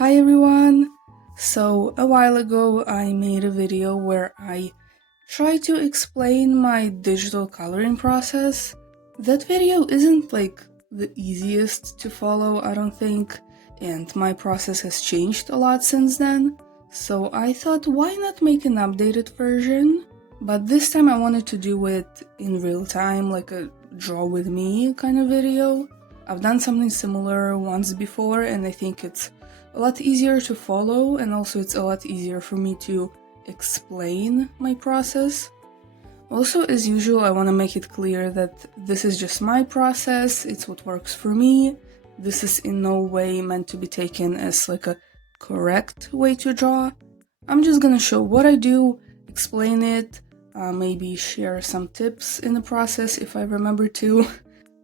Hi everyone! So a while ago I made a video where I tried to explain my digital coloring process. That video isn't like the easiest to follow, I don't think, and my process has changed a lot since then. So I thought, why not make an updated version? But this time I wanted to do it in real time, like a draw with me kind of video. I've done something similar once before and I think it's a lot easier to follow, and also it's a lot easier for me to explain my process. Also, as usual, I want to make it clear that this is just my process, it's what works for me. This is in no way meant to be taken as like a correct way to draw. I'm just gonna show what I do, explain it, maybe share some tips in the process if I remember to.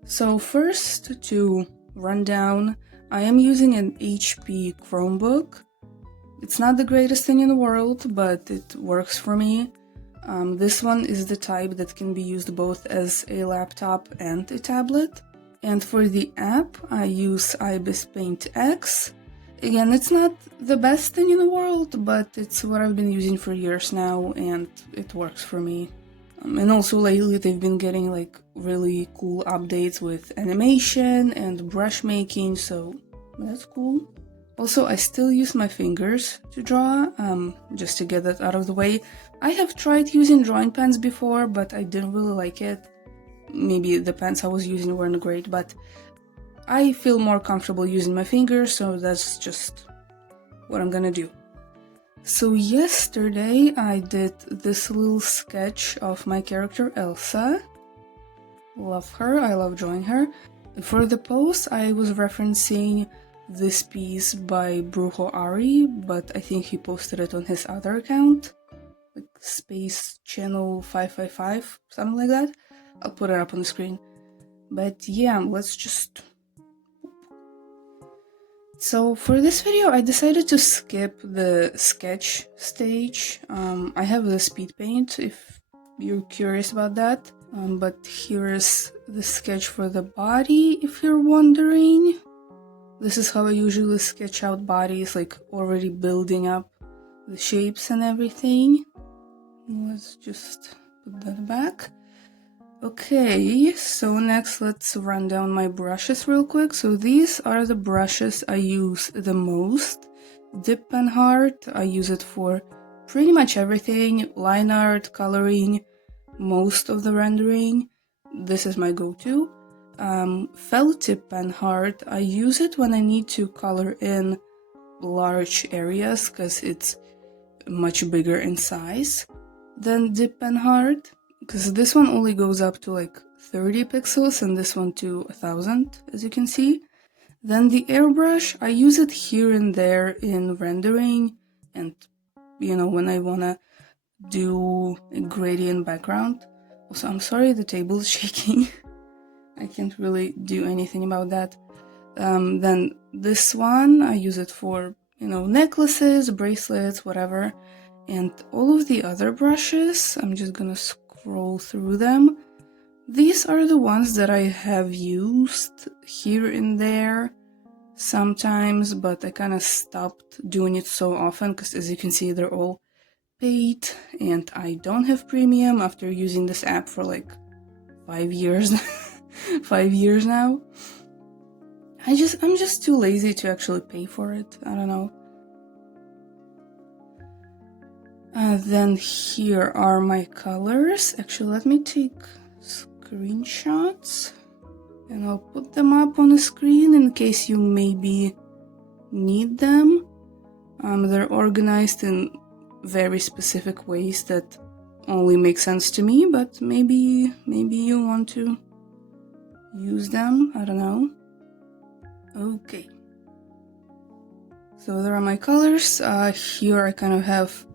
So first, to run down, I am using an HP Chromebook. It's not the greatest thing in the world, but it works for me. This one is the type that can be used both as a laptop and a tablet. And for the app, I use Ibis Paint X. Again, it's not the best thing in the world, but it's what I've been using for years now, and it works for me. And also lately they've been getting like really cool updates with animation and brush making, so that's cool. Also, I still use my fingers to draw, just to get that out of the way. I have tried using drawing pens before, but I didn't really like it. Maybe the pens I was using weren't great, but I feel more comfortable using my fingers, so that's just what I'm gonna do. So yesterday I did this little sketch of my character Elsa. Love her, I love drawing her. For the post I was referencing this piece by Brujo Ari, but I think he posted it on his other account, like Space Channel 555, something like that. I'll put it up on the screen. But yeah, let's just... So for this video I decided to skip the sketch stage. I have the speed paint if you're curious about that, but here's the sketch for the body if you're wondering. This is how I usually sketch out bodies, like already building up the shapes and everything. Let's just put that back. Okay, so next let's run down my brushes real quick. So these are the brushes I use the most. Dip Pen Heart, I use it for pretty much everything. Line art, coloring, most of the rendering. This is my go-to. Felt Tip Pen Heart, I use it when I need to color in large areas because it's much bigger in size than Dip Pen Heart, because this one only goes up to like 30 pixels and this one to 1000, as you can see. Then the airbrush, I use it here and there in rendering and, you know, when I wanna do a gradient background. Also, I'm sorry the table is shaking. I can't really do anything about that. Then this one, I use it for, you know, necklaces, bracelets, whatever. And all of the other brushes, I'm just gonna scroll through them. These are the ones that I have used here and there sometimes, but I kind of stopped doing it so often because, as you can see, they're all paid and I don't have premium after using this app for like 5 years 5 years now. I'm just too lazy to actually pay for it. I don't know. Then here are my colors. Actually, let me take screenshots and I'll put them up on the screen in case you maybe need them. They're organized in very specific ways that only make sense to me, but maybe you want to use them. I don't know. Okay. So there are my colors. Here I kind of have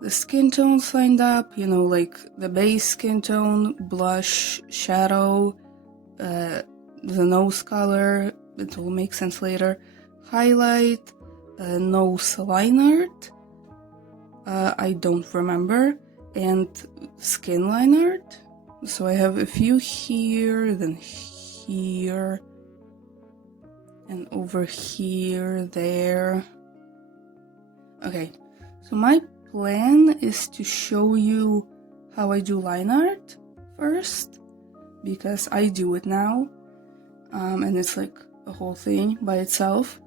the skin tones lined up, you know, like the base skin tone, blush, shadow, the nose color, it will make sense later, highlight, nose line art, I don't remember, and skin line art. So I have a few here, then here, and over here, there. Okay, so my plan is to show you how I do line art first, because I do it now, and it's like a whole thing by itself.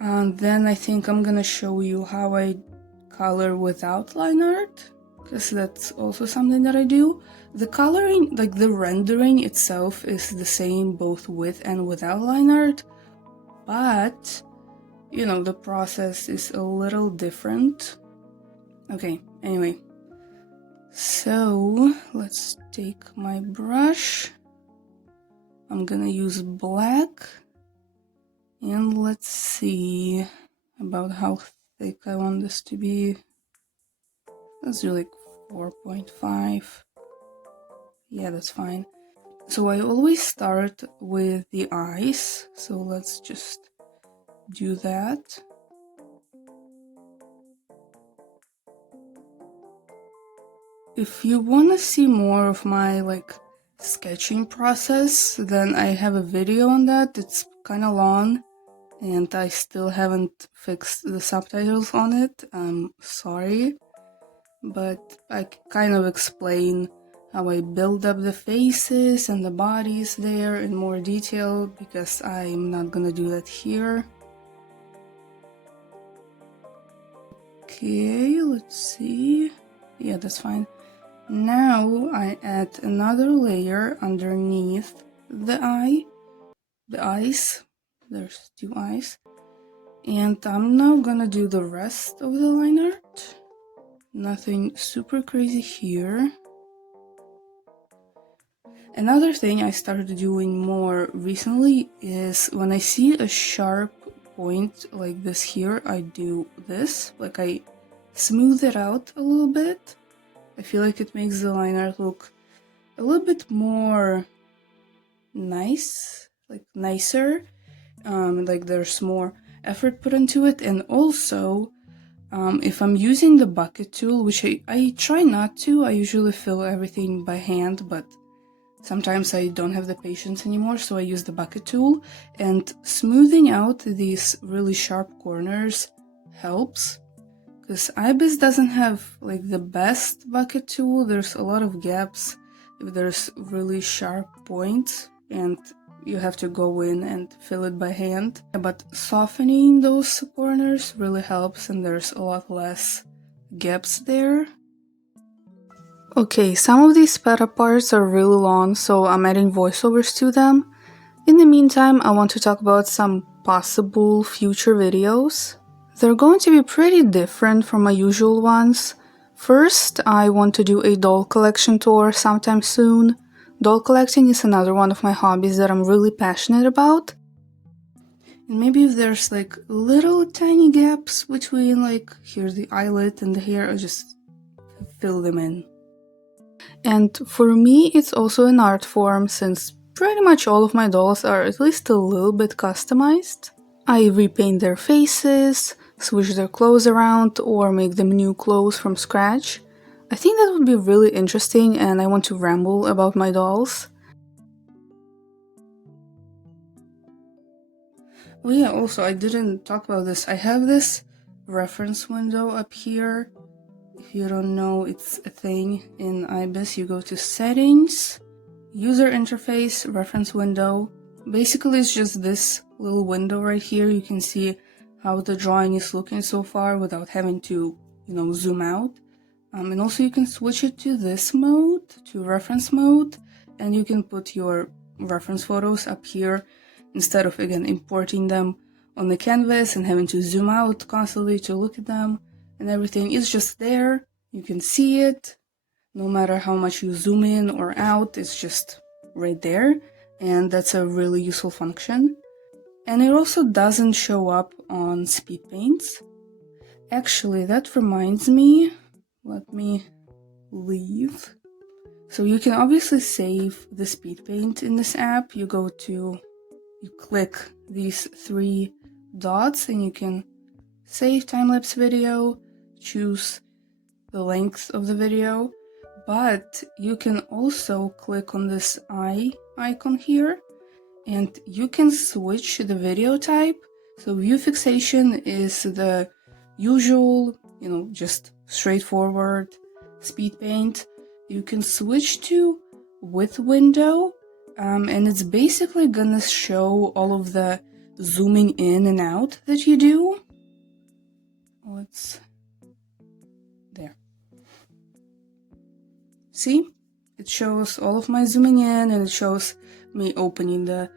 And then I think I'm gonna show you how I color without line art, because that's also something that I do. The coloring, like the rendering itself, is the same both with and without line art, but you know, the process is a little different. Okay, anyway, so let's take my brush. I'm gonna use black, and let's see about how thick I want this to be. Let's do like 4.5. Yeah, that's fine. So I always start with the eyes, so let's just do that. If you want to see more of my like sketching process, then I have a video on that. It's kind of long and I still haven't fixed the subtitles on it. I'm sorry, but I kind of explain how I build up the faces and the bodies there in more detail, because I'm not gonna do that here. Okay, let's see. Yeah, that's fine. Now I add another layer underneath the eyes. There's two eyes. And I'm now gonna do the rest of the line art. Nothing super crazy here. Another thing I started doing more recently is when I see a sharp point like this here, I do this. Like I smooth it out a little bit. I feel like it makes the line art look a little bit more nice, like nicer. Like there's more effort put into it. And also, if I'm using the bucket tool, which I try not to, I usually fill everything by hand, but sometimes I don't have the patience anymore, so I use the bucket tool, and smoothing out these really sharp corners helps, because IBIS doesn't have like the best bucket tool. There's a lot of gaps if there's really sharp points, and you have to go in and fill it by hand. But softening those corners really helps, and there's a lot less gaps there. Okay, some of these peta parts are really long, so I'm adding voiceovers to them. In the meantime, I want to talk about some possible future videos. They're going to be pretty different from my usual ones. First, I want to do a doll collection tour sometime soon. Doll collecting is another one of my hobbies that I'm really passionate about. And maybe if there's like little tiny gaps between, like here's the eyelid and the hair, I just fill them in. And for me, it's also an art form, since pretty much all of my dolls are at least a little bit customized. I repaint their faces, switch their clothes around, or make them new clothes from scratch. I think that would be really interesting, and I want to ramble about my dolls. Oh yeah, also I didn't talk about this. I have this reference window up here. If you don't know, it's a thing in IBIS. You go to Settings, User Interface, Reference Window. Basically, it's just this little window right here. You can see how the drawing is looking so far without having to, zoom out. And also you can switch it to this mode, to reference mode, and you can put your reference photos up here instead of, again, importing them on the canvas and having to zoom out constantly to look at them and everything. It's just there. You can see it. No matter how much you zoom in or out, it's just right there. And that's a really useful function. And it also doesn't show up on speed paints. Actually, that reminds me, let me leave. So you can obviously save the speed paint in this app. You click these three dots and you can save time-lapse video, choose the length of the video, but you can also click on this eye icon here and you can switch the video type. So view fixation is the usual, just straightforward speed paint, you can switch to with window, and it's basically gonna show all of the zooming in and out that you do. There. See? It shows all of my zooming in, and it shows me opening the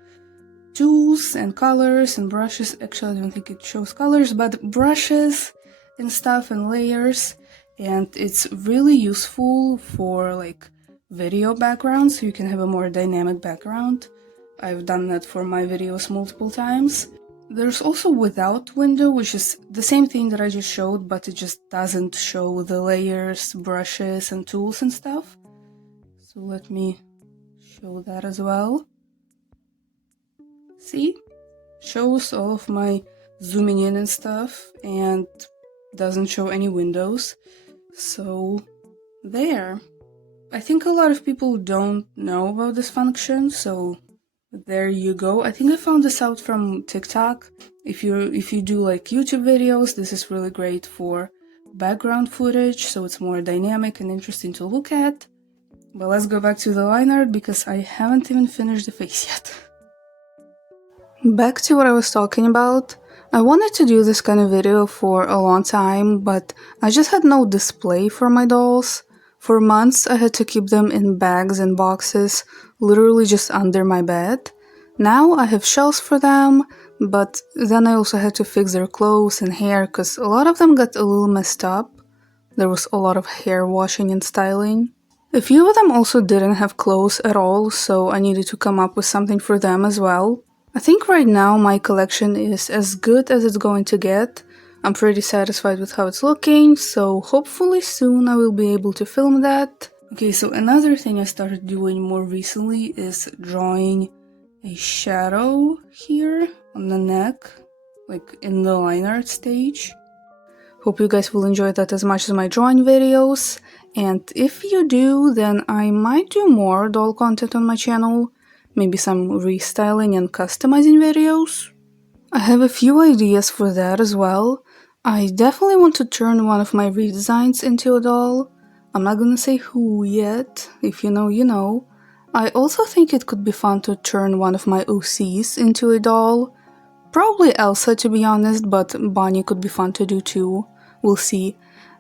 tools and colors and brushes. Actually, I don't think it shows colors, but brushes and stuff and layers. And it's really useful for like video backgrounds, so you can have a more dynamic background. I've done that for my videos multiple times. There's also without window, which is the same thing that I just showed, but it just doesn't show the layers, brushes, and tools and stuff. So let me show that as well. See? Shows all of my zooming in and stuff, and doesn't show any windows. So there. I think a lot of people don't know about this function, so there you go. I think I found this out from TikTok. If you do like YouTube videos, this is really great for background footage, so it's more dynamic and interesting to look at. But let's go back to the line art because I haven't even finished the face yet. Back to what I was talking about. I wanted to do this kind of video for a long time, but I just had no display for my dolls. For months I had to keep them in bags and boxes, literally just under my bed. Now I have shelves for them, but then I also had to fix their clothes and hair because a lot of them got a little messed up. There was a lot of hair washing and styling. A few of them also didn't have clothes at all, so I needed to come up with something for them as well. I think right now my collection is as good as it's going to get. I'm pretty satisfied with how it's looking, so hopefully soon I will be able to film that. Okay, so another thing I started doing more recently is drawing a shadow here on the neck, like in the line art stage. Hope you guys will enjoy that as much as my drawing videos, and if you do, then I might do more doll content on my channel. Maybe some restyling and customizing videos. I have a few ideas for that as well. I definitely want to turn one of my redesigns into a doll. I'm not gonna say who yet, if you know, you know. I also think it could be fun to turn one of my OCs into a doll. Probably Elsa to be honest, but Bonnie could be fun to do too. We'll see.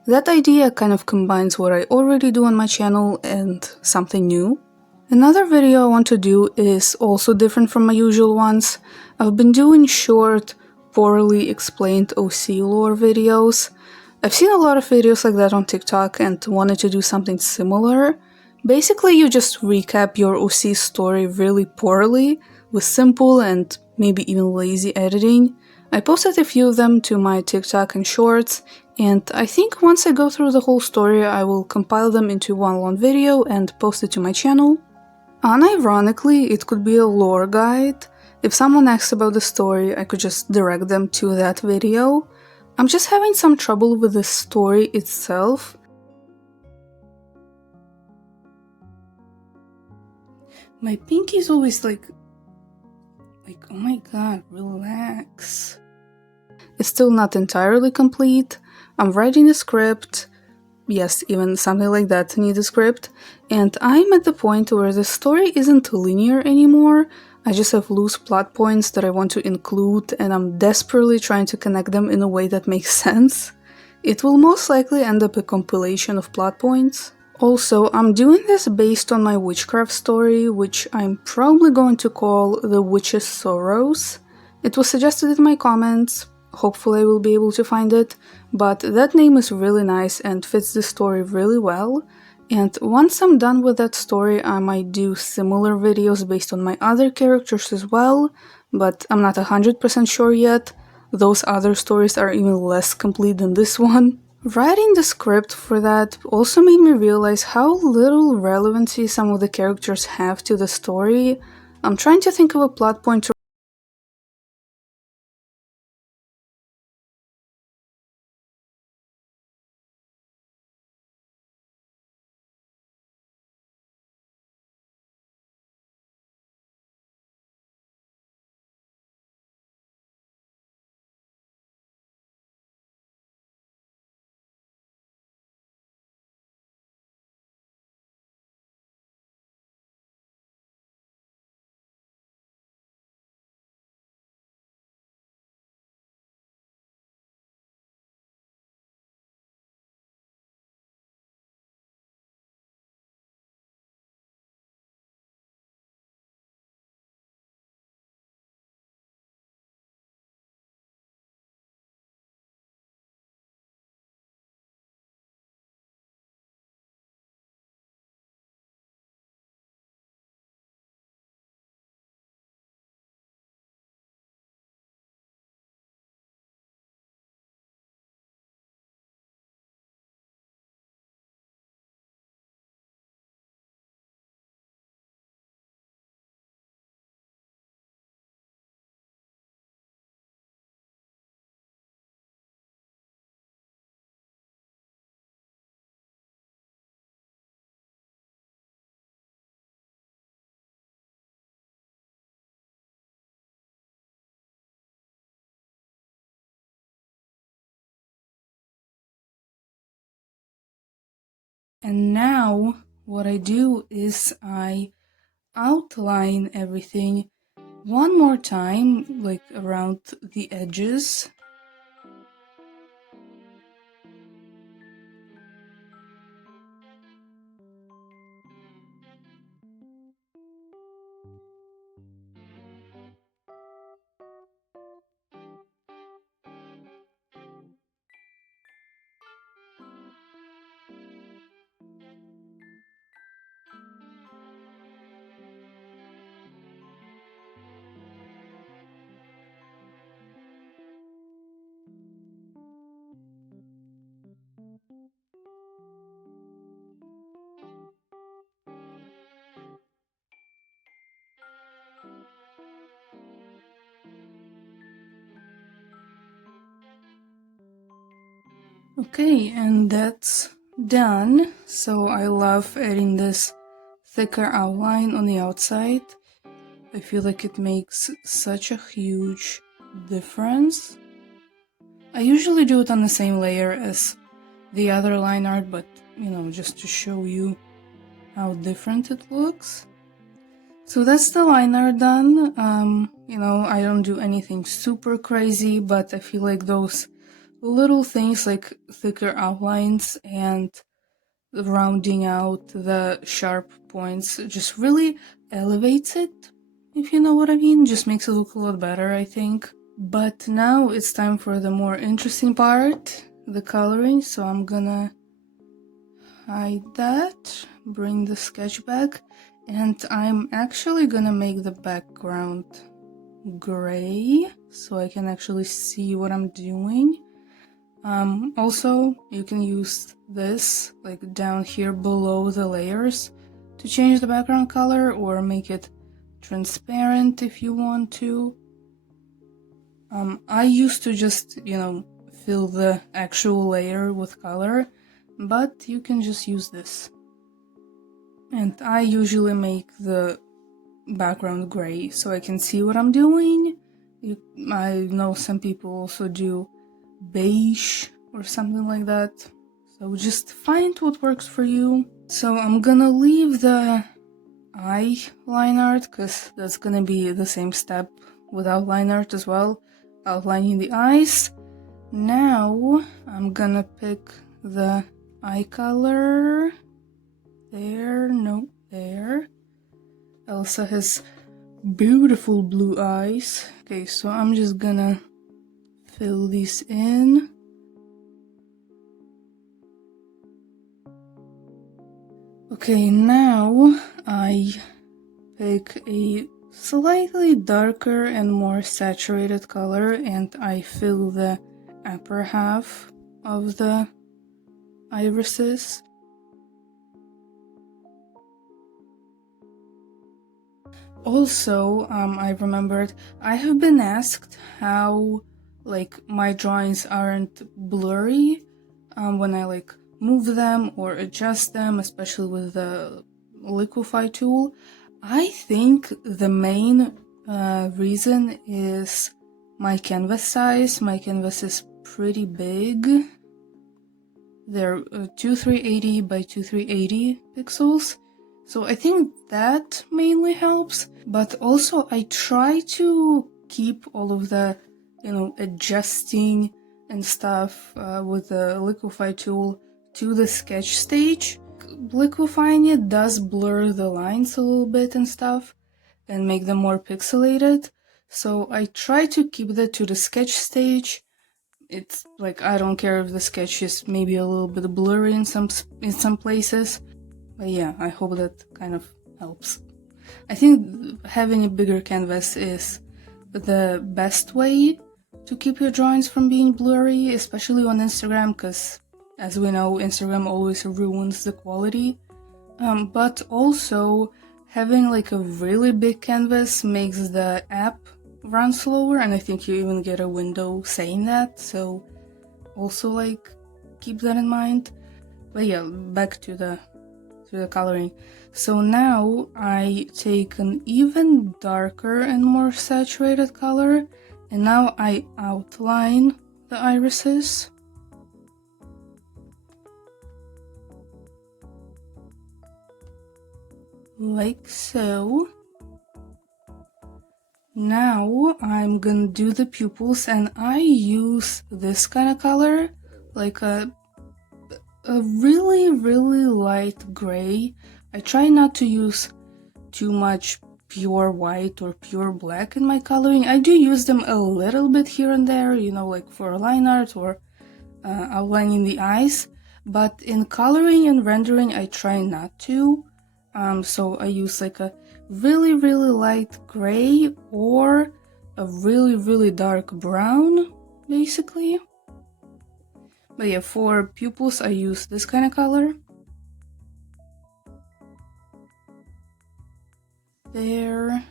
That idea kind of combines what I already do on my channel and something new. Another video I want to do is also different from my usual ones. I've been doing short, poorly explained OC lore videos. I've seen a lot of videos like that on TikTok and wanted to do something similar. Basically, you just recap your OC story really poorly, with simple and maybe even lazy editing. I posted a few of them to my TikTok and shorts, and I think once I go through the whole story I will compile them into one long video and post it to my channel. Unironically, it could be a lore guide. If someone asks about the story, I could just direct them to that video. I'm just having some trouble with the story itself. My pinky's always like, oh my god, relax. It's still not entirely complete. I'm writing a script. Yes, even something like that needs a script. And I'm at the point where the story isn't linear anymore. I just have loose plot points that I want to include, and I'm desperately trying to connect them in a way that makes sense. It will most likely end up a compilation of plot points. Also, I'm doing this based on my witchcraft story, which I'm probably going to call The Witch's Sorrows. It was suggested in my comments. Hopefully I will be able to find it, but that name is really nice and fits the story really well. And once I'm done with that story, I might do similar videos based on my other characters as well, but I'm not 100% sure yet. Those other stories are even less complete than this one. Writing the script for that also made me realize how little relevancy some of the characters have to the story. I'm trying to think of a plot point to And now what I do is I outline everything one more time, like around the edges. Okay, and that's done. So I love adding this thicker outline on the outside. I feel like it makes such a huge difference. I usually do it on the same layer as the other line art, but you know, just to show you how different it looks. So that's the line art done. You know, I don't do anything super crazy, but I feel like those little things like thicker outlines and rounding out the sharp points just really elevates it, if you know what I mean. Just makes it look a lot better, I think. But now it's time for the more interesting part, the coloring. So I'm gonna hide that, bring the sketch back, and I'm actually gonna make the background gray so I can actually see what I'm doing. Also, you can use this like down here below the layers to change the background color or make it transparent if you want to. I used to just, you know, fill the actual layer with color, but you can just use this. And I usually make the background gray so I can see what I'm doing. I know some people also do beige or something like that. So just find what works for you. So I'm gonna leave the eye line art because that's gonna be the same step without line art as well, outlining the eyes. Now I'm gonna pick the eye color. There, no, there. Elsa has beautiful blue eyes. Okay, so I'm just gonna fill these in. Okay, now I pick a slightly darker and more saturated color and I fill the upper half of the irises. Also, I remembered I have been asked how like my drawings aren't blurry when I like move them or adjust them, especially with the liquify tool. I think the main reason is my canvas size. My canvas is pretty big. They're 2380 by 2380 pixels. So I think that mainly helps, but also I try to keep all of the, you know, adjusting and stuff with the liquify tool to the sketch stage. Liquifying it does blur the lines a little bit and stuff and make them more pixelated. So I try to keep that to the sketch stage. It's like I don't care if the sketch is maybe a little bit blurry in some places. But yeah, I hope that kind of helps. I think having a bigger canvas is the best way to keep your drawings from being blurry, especially on Instagram, because as we know, Instagram always ruins the quality. But also, having like a really big canvas makes the app run slower, and I think you even get a window saying that, so also like keep that in mind. But yeah, back to the coloring. So now I take an even darker and more saturated color, and now I outline the irises. like so. Now I'm gonna do the pupils, and I use this kind of color, like a really light gray. I try not to use too much pure white or pure black in my coloring. I do use them a little bit here and there, you know, like for line art or outlining the eyes, but in coloring and rendering I try not to. So I use like a really light gray or a really dark brown, basically. But yeah, for pupils I use this kind of color. There,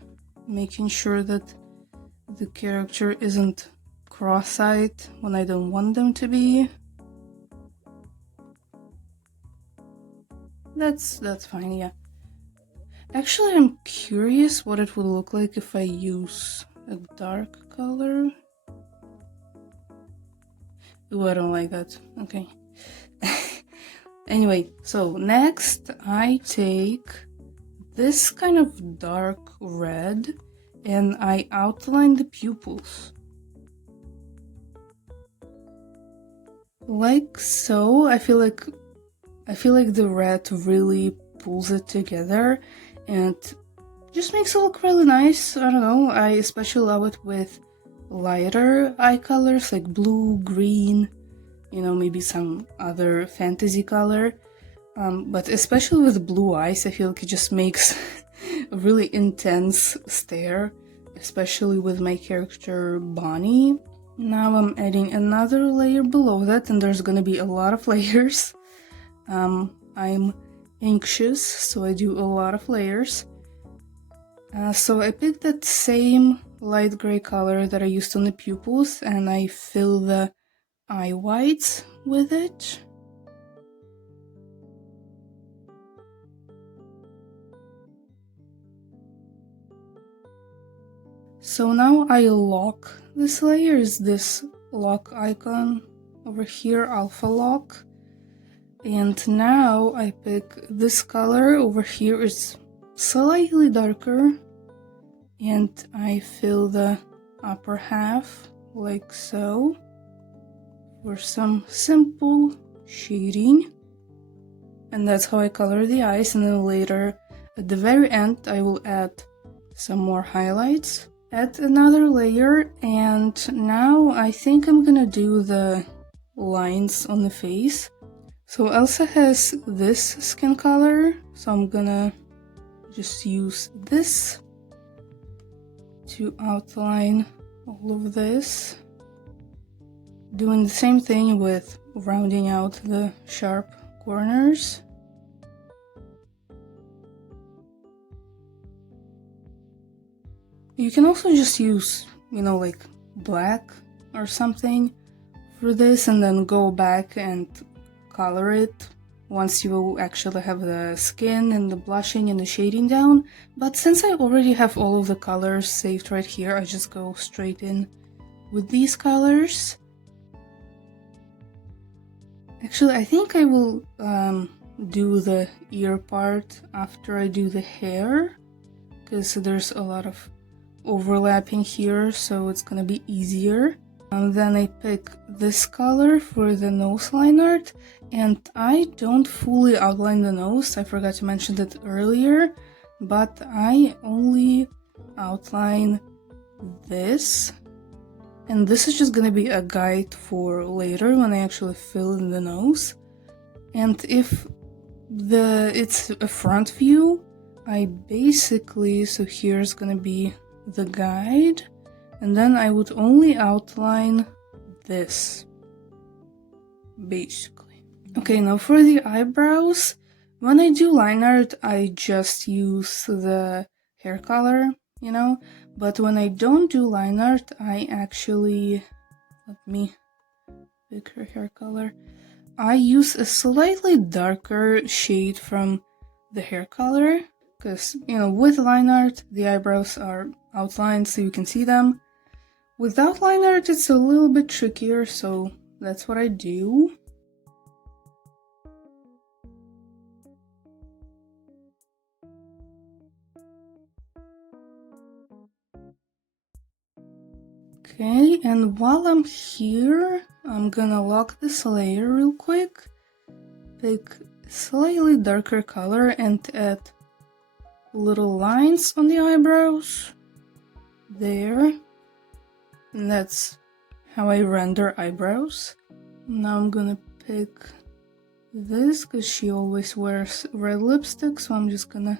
making sure that the character isn't cross-eyed when I don't want them to be. That's fine, yeah. Actually, I'm curious what it would look like if I use a dark color. Ooh, I don't like that. Okay. Anyway, so next I take this kind of dark red and I outline the pupils. Like so. I feel like the red really pulls it together and just makes it look really nice. I don't know, I especially love it with lighter eye colors like blue, green, you know, maybe some other fantasy color. But especially with blue eyes, I feel like it just makes a really intense stare, especially with my character Bonnie. Now I'm adding another layer below that, and there's gonna be a lot of layers. I'm anxious, so I do a lot of layers. So I picked that same light gray color that I used on the pupils, and I fill the eye whites with it. So now I lock this layer, is this lock icon over here, alpha lock. And now I pick this color over here, it's slightly darker, and I fill the upper half like so for some simple shading. And that's how I color the eyes, and then later at the very end I will add some more highlights. Add another layer, and now I think I'm gonna do the lines on the face. So Elsa has this skin color, so I'm gonna just use this to outline all of this. Doing the same thing with rounding out the sharp corners. You can also just use, you know, like black or something for this, and then go back and color it once you actually have the skin and the blushing and the shading down. But since I already have all of the colors saved right here, I just go straight in with these colors. Actually, I think I will do the ear part after I do the hair, because there's a lot of overlapping here, so it's gonna be easier. And then I pick this color for the nose line art, and I don't fully outline the nose, I forgot to mention that earlier, but I only outline this, and this is just gonna be a guide for later when I actually fill in the nose. And if it's a front view, I basically, so here's gonna be the guide, and then I would only outline this, basically. Okay, now for the eyebrows, when I do line art, I just use the hair color, you know, but when I don't do line art, I actually, let me pick her hair color, I use a slightly darker shade from the hair color, because, you know, with line art, the eyebrows are outlined so you can see them. Without line art, it's a little bit trickier, so that's what I do. Okay, and while I'm here, I'm gonna lock this layer real quick, pick slightly darker color and add little lines on the eyebrows. There. And that's how I render eyebrows. Now I'm gonna pick this because she always wears red lipstick, so I'm just gonna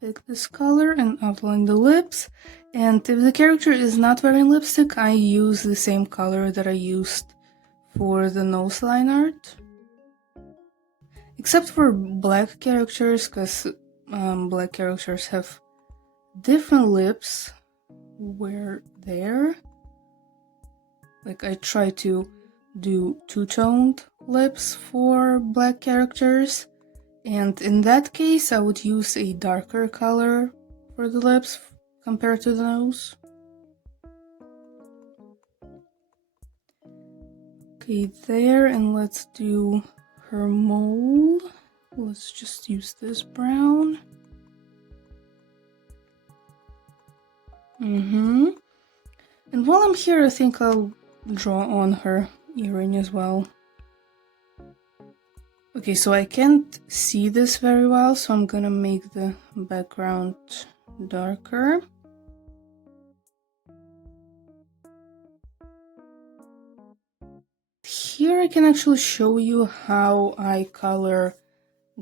pick this color and outline the lips. And if the character is not wearing lipstick, I use the same color that I used for the nose line art. Except for black characters, because black characters have different lips. Where there, like I try to do two-toned lips for black characters, and in that case I would use a darker color for the lips compared to the nose. Okay, there, and let's do her mole. Let's just use this brown. And while I'm here, I think I'll draw on her earring as well. Okay, so I can't see this very well, so I'm gonna make the background darker. Here I can actually show you how I color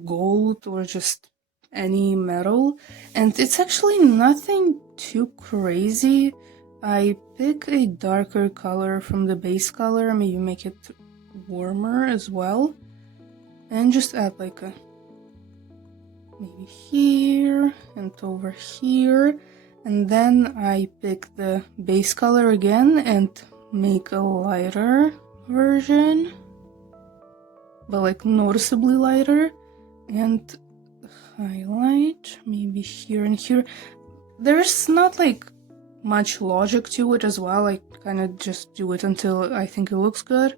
gold or just any metal, and it's actually nothing too crazy. I pick a darker color from the base color, maybe make it warmer as well, and just add like a maybe here and over here, and then I pick the base color again and make a lighter version, but like noticeably lighter, and highlight maybe here and here. There's not like much logic to it as well. I kind of just do it until I think it looks good,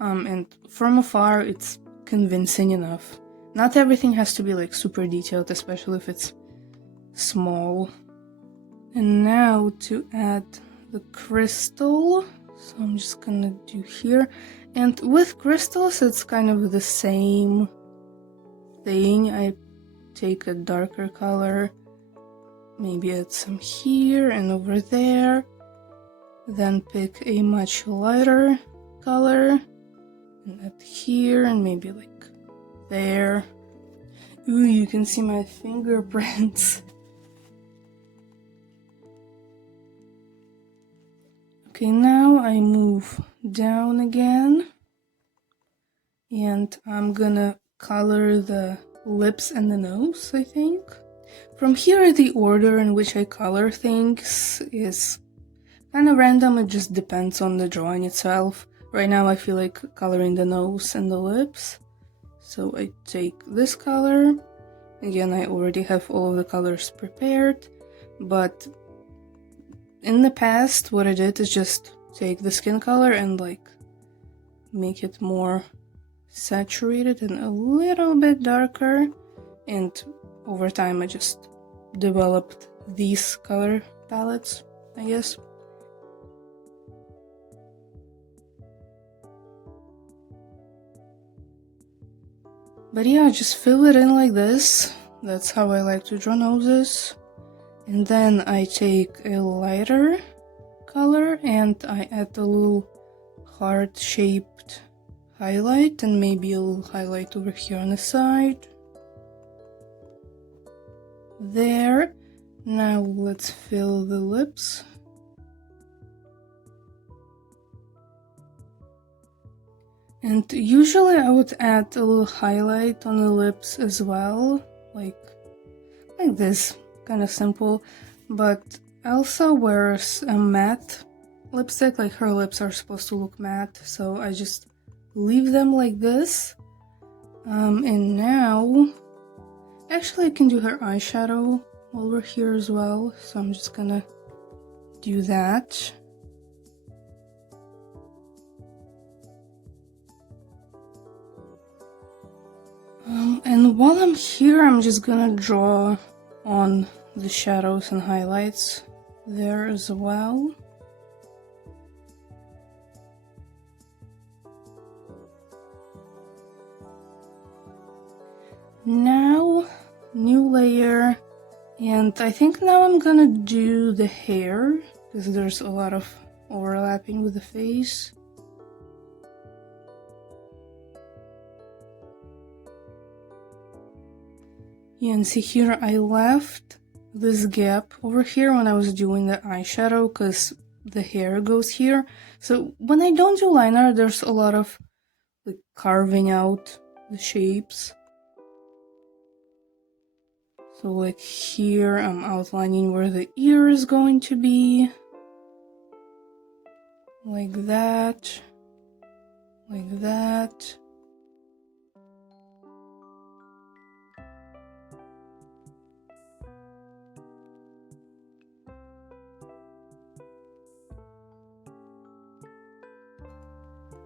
and from afar it's convincing enough. Not everything has to be like super detailed, especially if it's small. And now to add the crystal, so I'm just gonna do here, and with crystals it's kind of the same thing. I take a darker color, maybe add some here and over there, then pick a much lighter color and add here and maybe like there. Ooh, you can see my fingerprints. Okay, now I move down again, and I'm gonna color the lips and the nose, I think. From here, the order in which I color things is kind of random. It just depends on the drawing itself. Right now I feel like coloring the nose and the lips, so I take this color. Again, I already have all of the colors prepared, but in the past what I did is just take the skin color and like make it more saturated and a little bit darker, and over time I just developed these color palettes, I guess. But yeah, just fill it in like this. That's how I like to draw noses. And then I take a lighter color and I add a little heart-shaped highlight and maybe a little highlight over here on the side. There. Now let's fill the lips. And usually I would add a little highlight on the lips as well, like this, kind of simple. But Elsa wears a matte lipstick, like her lips are supposed to look matte, so I just leave them like this. And now, actually I can do her eyeshadow while we're here as well, so I'm just gonna do that. And while I'm here, I'm just gonna draw on the shadows and highlights there as well. now, new layer, and I think now I'm gonna do the hair, because there's a lot of overlapping with the face. You can see here I left this gap over here when I was doing the eyeshadow, because the hair goes here. So when I don't do line art, there's a lot of like carving out the shapes. So like here I'm outlining where the ear is going to be. Like that. Like that.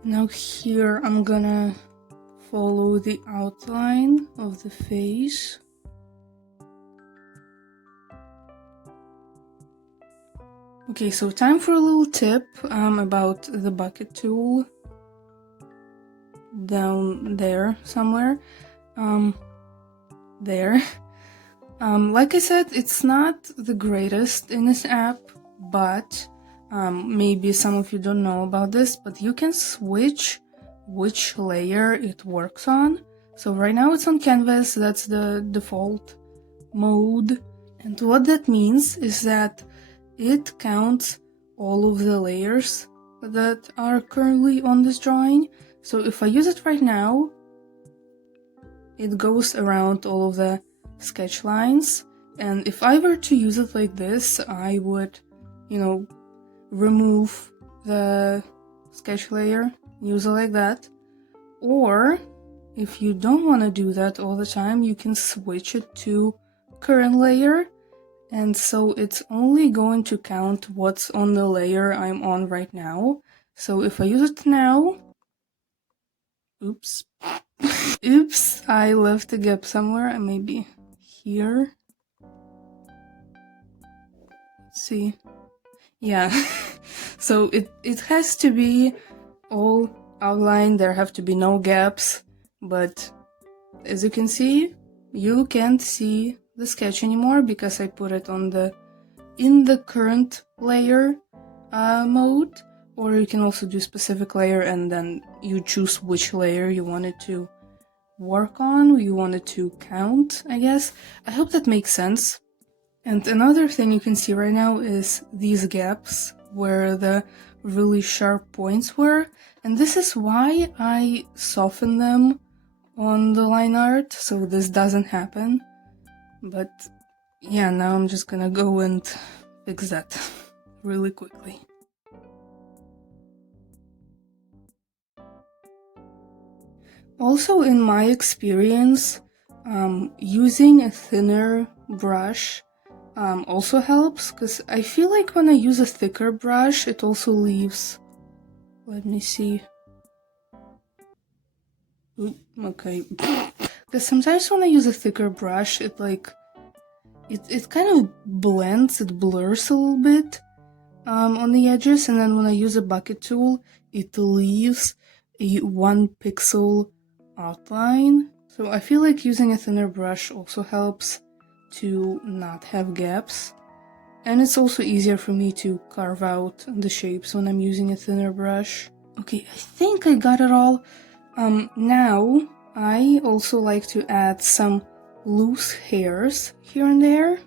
Now here I'm gonna follow the outline of the face. Okay, so time for a little tip about the bucket tool. Down there somewhere. There. Like I said, it's not the greatest in this app, but maybe some of you don't know about this, but you can switch which layer it works on. So right now it's on canvas, that's the default mode. And what that means is that it counts all of the layers that are currently on this drawing. So if I use it right now, it goes around all of the sketch lines. And if I were to use it like this, I would, remove the sketch layer, use it like that. Or if you don't want to do that all the time, you can switch it to current layer, and so it's only going to count what's on the layer I'm on right now. So if I use it now, oops, oops, I left a gap somewhere, maybe here. Let's see. Yeah, so it has to be all outlined, there have to be no gaps, but as you can see, you can't see the sketch anymore because I put it on in the current layer mode, or you can also do specific layer and then you choose which layer you want it to work on, you want it to count, I guess. I hope that makes sense. And another thing you can see right now is these gaps where the really sharp points were, and this is why I soften them on the line art, so this doesn't happen. But yeah, now I'm just gonna go and fix that really quickly. Also, in my experience, using a thinner brush also helps, because I feel like when I use a thicker brush, it also leaves, let me see, okay, because sometimes when I use a thicker brush, it kind of blends, it blurs a little bit on the edges, and then when I use a bucket tool, it leaves a 1 pixel outline. So I feel like using a thinner brush also helps to not have gaps, and it's also easier for me to carve out the shapes when I'm using a thinner brush. Okay, I think I got it all. Now I also like to add some loose hairs here and there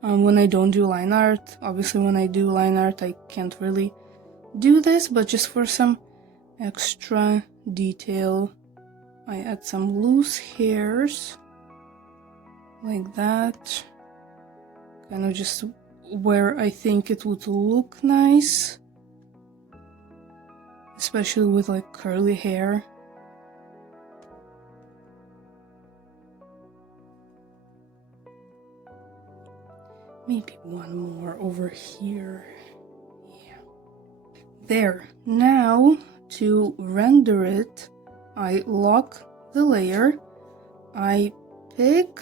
when I don't do line art. Obviously when I do line art I can't really do this, but just for some extra detail I add some loose hairs like that, kind of just where I think it would look nice, especially with like curly hair. Maybe one more over here. Yeah. There. Now to render it, I lock the layer, I pick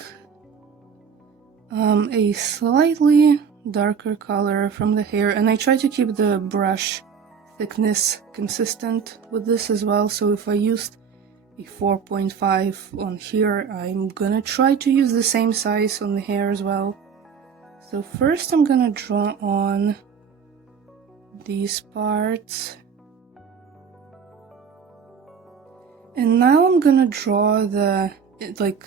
a slightly darker color from the hair, and I try to keep the brush thickness consistent with this as well. So if I used a 4.5 on here. I'm gonna try to use the same size on the hair as well. So first I'm gonna draw on these parts. And now I'm gonna draw like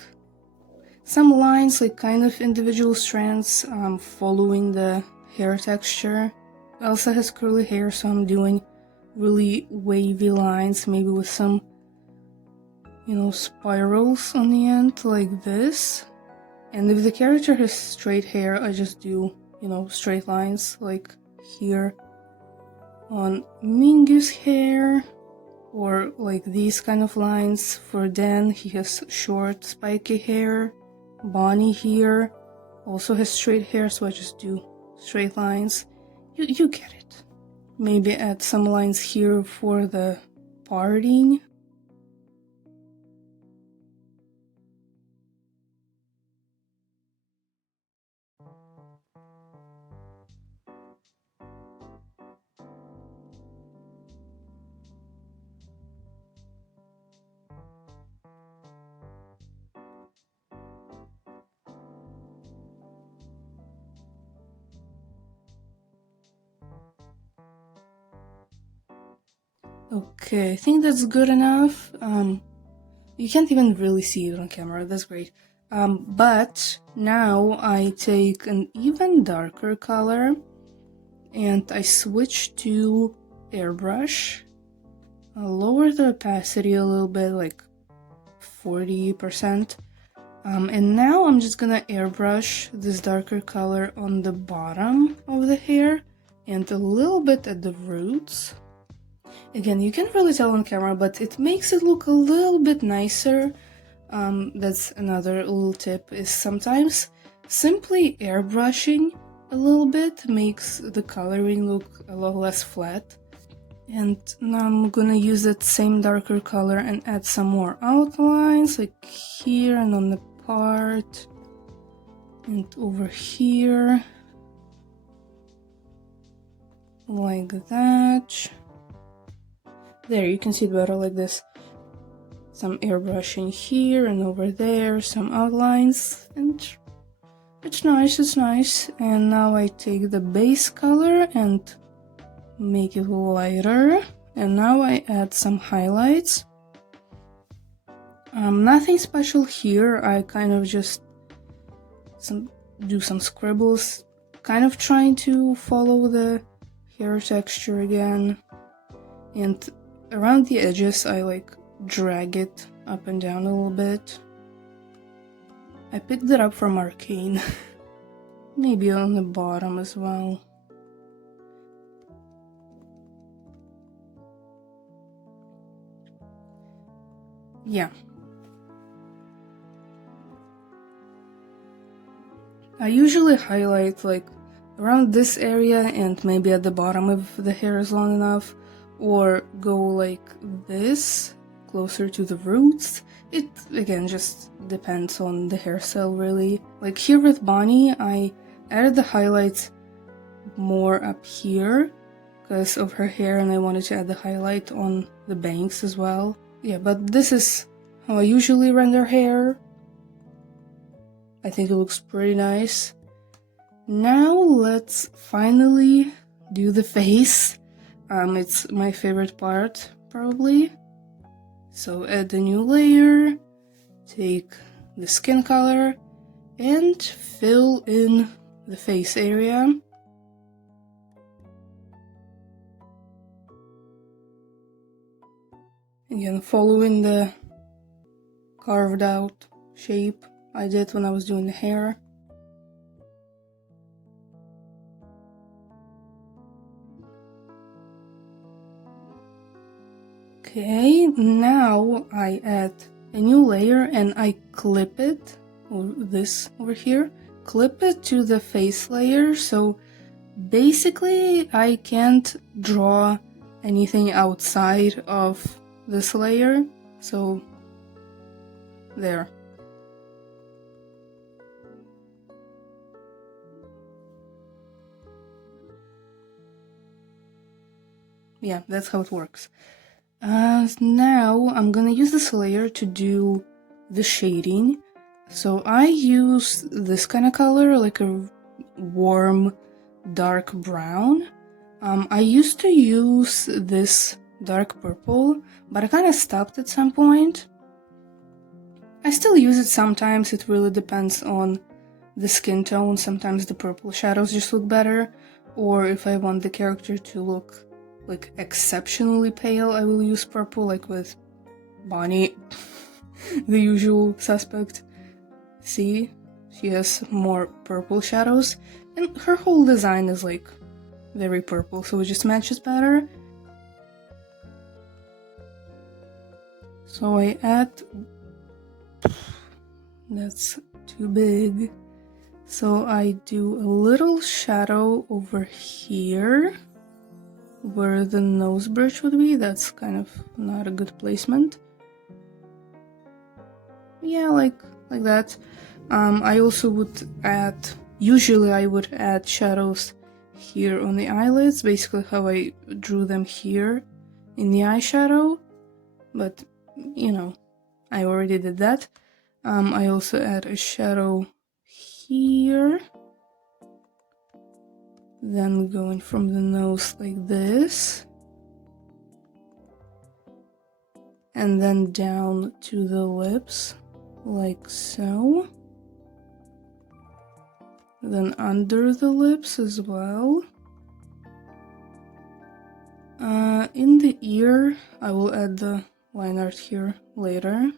some lines, like kind of individual strands, following the hair texture. Elsa has curly hair, so I'm doing really wavy lines, maybe with some, spirals on the end, like this. And if the character has straight hair, I just do, straight lines, like here on Mingyu's hair, or like these kind of lines for Dan. He has short, spiky hair. Bonnie here also has straight hair, so I just do straight lines. You get it. Maybe add some lines here for the parting. Okay, I think that's good enough. You can't even really see it on camera, that's great. But now I take an even darker color and I switch to airbrush. I'll lower the opacity a little bit, like 40%. And now I'm just gonna airbrush this darker color on the bottom of the hair and a little bit at the roots. Again, you can't really tell on camera, but it makes it look a little bit nicer. That's another little tip, is sometimes simply airbrushing a little bit makes the coloring look a lot less flat. And now I'm gonna use that same darker color and add some more outlines, like here and on the part, and over here, like that. There, you can see it better like this. Some airbrushing here and over there, some outlines, and it's nice. And now I take the base color and make it lighter, and now I add some highlights. Nothing special here, I kind of just do some scribbles, kind of trying to follow the hair texture again, and around the edges I like drag it up and down a little bit. I picked it up from Arcane. Maybe on the bottom as well. Yeah. I usually highlight like around this area and maybe at the bottom if the hair is long enough, or go like this, closer to the roots. It again just depends on the hairstyle really. Like here with Bonnie, I added the highlights more up here because of her hair, and I wanted to add the highlight on the bangs as well. Yeah, but this is how I usually render hair. I think it looks pretty nice. Now let's finally do the face. It's my favorite part, probably. So add a new layer, take the skin color, and fill in the face area. Again, following the carved out shape I did when I was doing the hair. Okay, now I add a new layer and I clip it, or this over here, clip it to the face layer, so basically I can't draw anything outside of this layer, so there. Yeah, that's how it works. Now I'm gonna use this layer to do the shading. So I use this kind of color, like a warm dark brown. I used to use this dark purple, but I kind of stopped at some point. I still use it sometimes, it really depends on the skin tone. Sometimes the purple shadows just look better, or if I want the character to look like exceptionally pale, I will use purple, like with Bonnie, the usual suspect. See, she has more purple shadows, and her whole design is like very purple, so it just matches better. So I add, that's too big. So I do a little shadow over here, where the nose bridge would be. That's kind of not a good placement. Yeah, like that. I also would add, usually I would add shadows here on the eyelids, basically how I drew them here in the eyeshadow, but you know, I already did that. I also add a shadow here, then going from the nose like this, and then down to the lips like so, then under the lips as well. In the ear I will add the line art here later,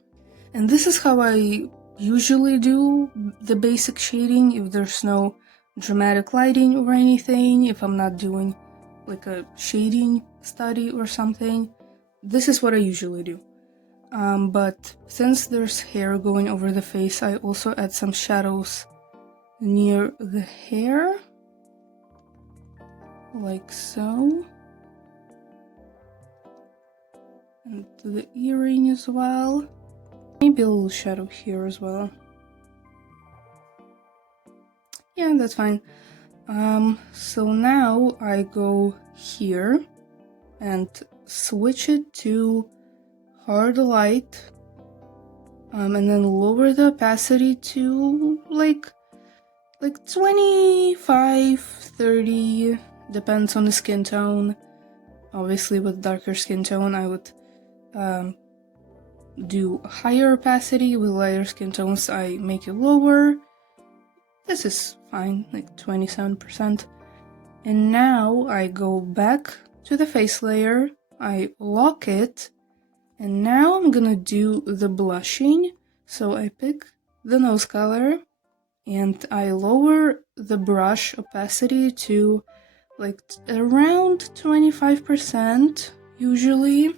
and this is how I usually do the basic shading if there's no dramatic lighting or anything, if I'm not doing like a shading study or something. This is what I usually do. But since there's hair going over the face, I also add some shadows near the hair, like so, and to the earring as well. Maybe a little shadow here as well. Yeah, that's fine. So now I go here and switch it to hard light, and then lower the opacity to like 25, 30, depends on the skin tone. Obviously with darker skin tone I would do higher opacity, with lighter skin tones I make it lower. This is fine, like 27%. And now I go back to the face layer, I lock it, and now I'm gonna do the blushing. So I pick the nose color and I lower the brush opacity to like around 25% usually.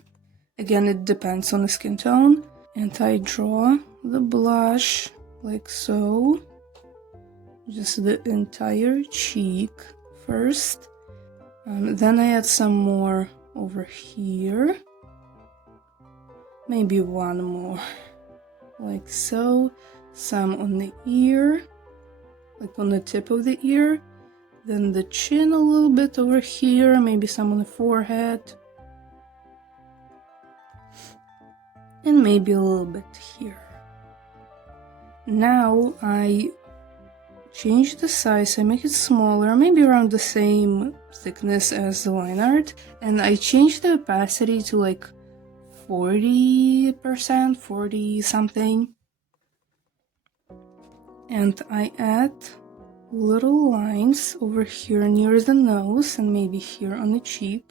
Again, it depends on the skin tone. And I draw the blush like so. Just the entire cheek first. Then I add some more over here. Maybe one more. Like so. Some on the ear. Like on the tip of the ear. Then the chin a little bit over here. Maybe some on the forehead. And maybe a little bit here. Now I change the size, I make it smaller, maybe around the same thickness as the line art, and I change the opacity to like 40%, 40 something. And I add little lines over here near the nose and maybe here on the cheek,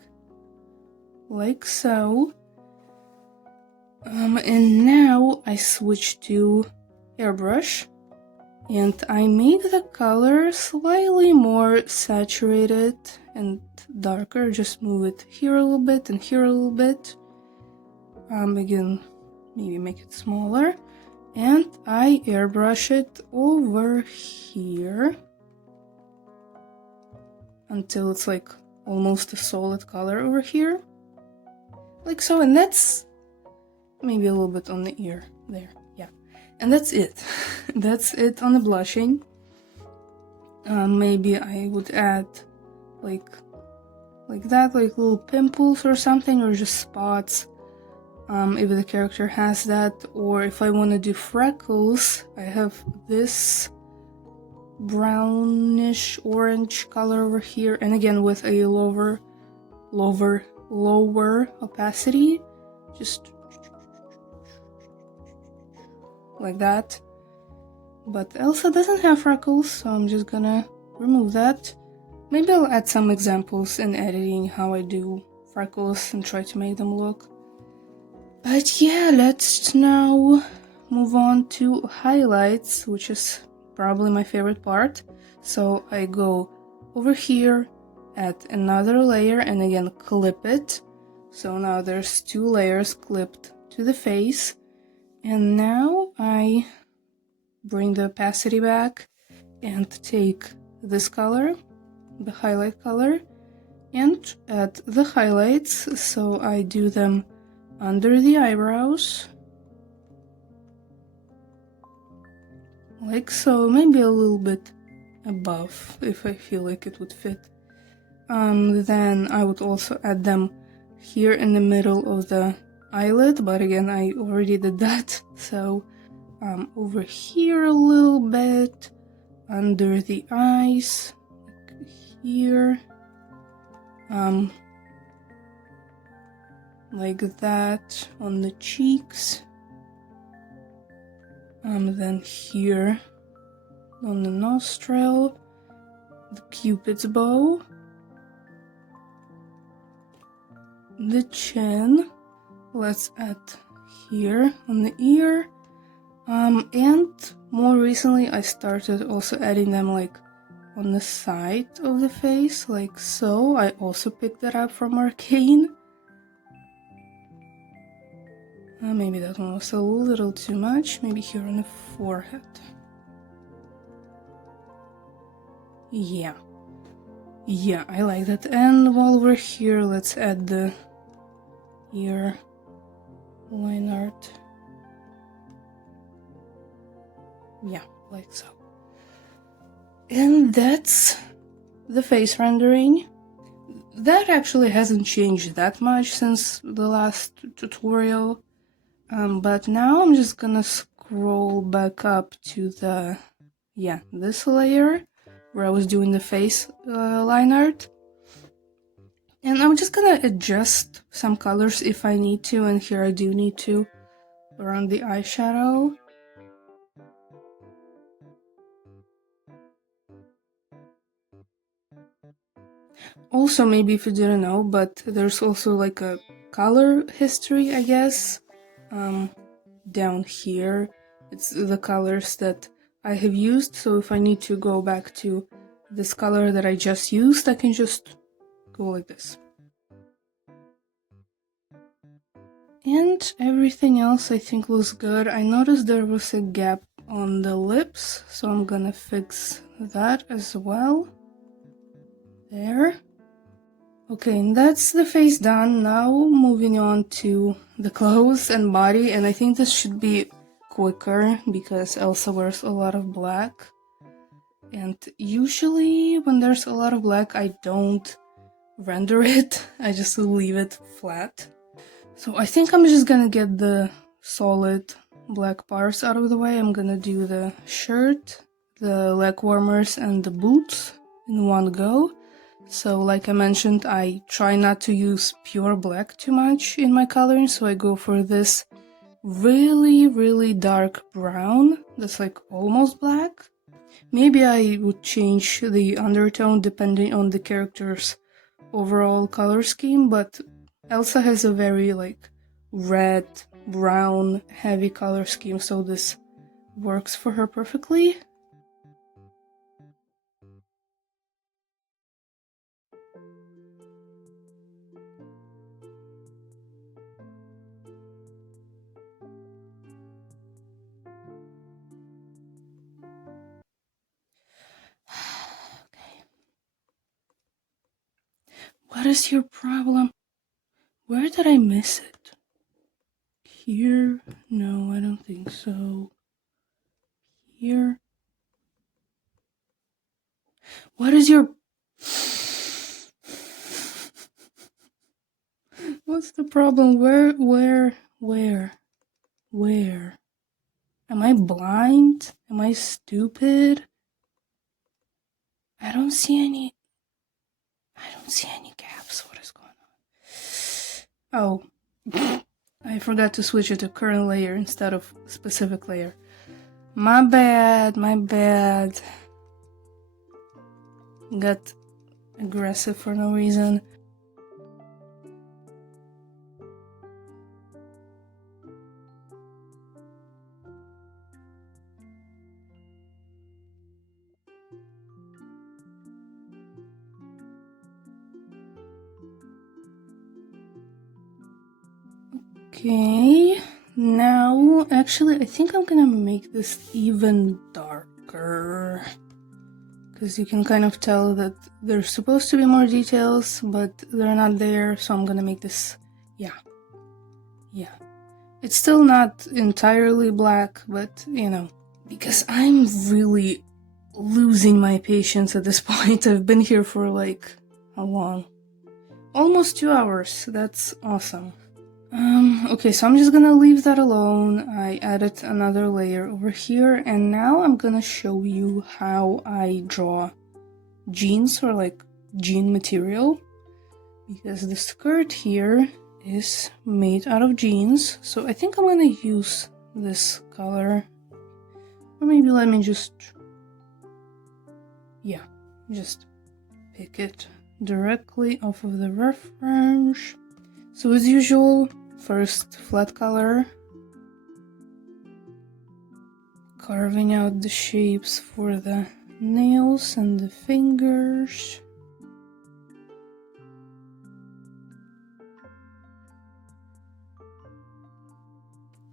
like so. And now I switch to airbrush. And I make the color slightly more saturated and darker, just move it here a little bit and here a little bit. Again, maybe make it smaller. And I airbrush it over here until it's like almost a solid color over here. Like so, and that's maybe a little bit on the ear there. And that's it. That's it on the blushing. Maybe I would add like that, like little pimples or something, or just spots if the character has that, or if I want to do freckles, I have this brownish orange color over here, and again with a lower opacity, just like that. But Elsa doesn't have freckles, so I'm just gonna remove that. Maybe I'll add some examples in editing how I do freckles and try to make them look. But yeah, let's now move on to highlights, which is probably my favorite part. So I go over here, add another layer, and again clip it. So now there's 2 layers clipped to the face. And now I bring the opacity back and take this color, the highlight color, and add the highlights. So I do them under the eyebrows, like so, maybe a little bit above if I feel like it would fit. Then I would also add them here in the middle of the eyelid, but again I already did that. So over here a little bit, under the eyes, like here, like that on the cheeks, then here on the nostril, the cupid's bow, the chin, let's add here on the ear, and more recently I started also adding them like on the side of the face, like so. I also picked that up from Arcane. Maybe that one was a little too much, maybe here on the forehead. Yeah, I like that. And while we're here, let's add the ear line art. Yeah, like so. And that's the face rendering. That actually hasn't changed that much since the last tutorial, but now I'm just gonna scroll back up to the, this layer where I was doing the face line art. And I'm just gonna adjust some colors if I need to, and here I do need to, around the eyeshadow. Also, maybe if you didn't know, but there's also like a color history, I guess. Down here, it's the colors that I have used, so if I need to go back to this color that I just used, I can just go like this. And everything else I think looks good. I noticed there was a gap on the lips, so I'm gonna fix that as well. There. Okay, and that's the face done. Now moving on to the clothes and body, and I think this should be quicker because Elsa wears a lot of black. And usually when there's a lot of black, I don't render it, I just leave it flat. So I think I'm just gonna get the solid black parts out of the way. I'm gonna do the shirt, the leg warmers, and the boots in one go. So like I mentioned, I try not to use pure black too much in my coloring, so I go for this really dark brown that's like almost black. Maybe I would change the undertone depending on the character's overall color scheme, but Elsa has a very like red, brown, heavy color scheme, so this works for her perfectly. Okay. What is your problem? Where did I miss it? Here? No, I don't think so. Here? What is your... What's the problem? Where Where? Where? Am I blind? Am I stupid? I don't see any gaps. What is going on? Oh. I forgot to switch it to current layer instead of specific layer. My bad, my bad. Got aggressive for no reason. Okay, now actually I think I'm gonna make this even darker, because you can kind of tell that there's supposed to be more details, but they're not there, so I'm gonna make this, yeah. It's still not entirely black, but you know, because I'm really losing my patience at this point. I've been here for like, how long? Almost 2 hours, that's awesome. Okay, so I'm just gonna leave that alone. I added another layer over here, and now I'm gonna show you how I draw jeans, or like jean material, because the skirt here is made out of jeans, so I think I'm gonna use this color, or maybe let me just pick it directly off of the reference. So as usual, first flat color, carving out the shapes for the nails and the fingers.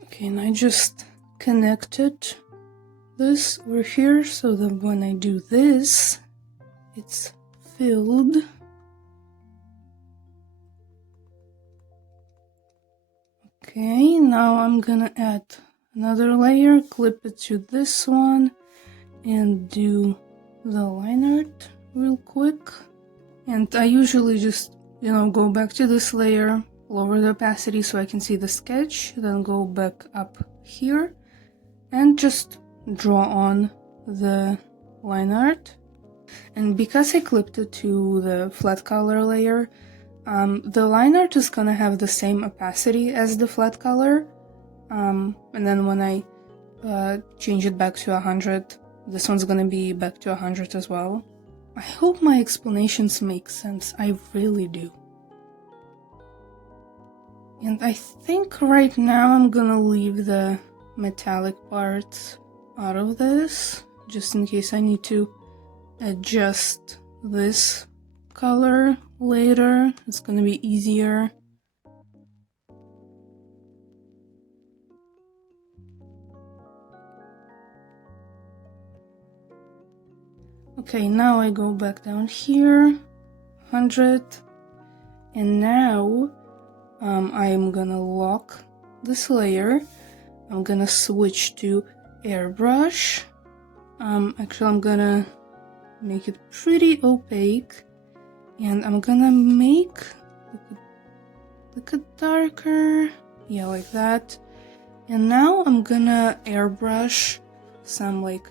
Okay, and I just connected this over here so that when I do this, it's filled. Okay, now I'm gonna add another layer, clip it to this one, and do the line art real quick. And I usually just, go back to this layer, lower the opacity so I can see the sketch, then go back up here, and just draw on the line art. And because I clipped it to the flat color layer, the line art is gonna have the same opacity as the flat color, and then when I change it back to 100, this one's gonna be back to 100 as well. I hope my explanations make sense, I really do. And I think right now I'm gonna leave the metallic parts out of this, just in case I need to adjust this color later. It's gonna be easier. Okay, now I go back down here, 100, and now I'm gonna lock this layer. I'm gonna switch to airbrush. Actually, I'm gonna make it pretty opaque, and I'm gonna make it darker, yeah, like that. And now I'm gonna airbrush some like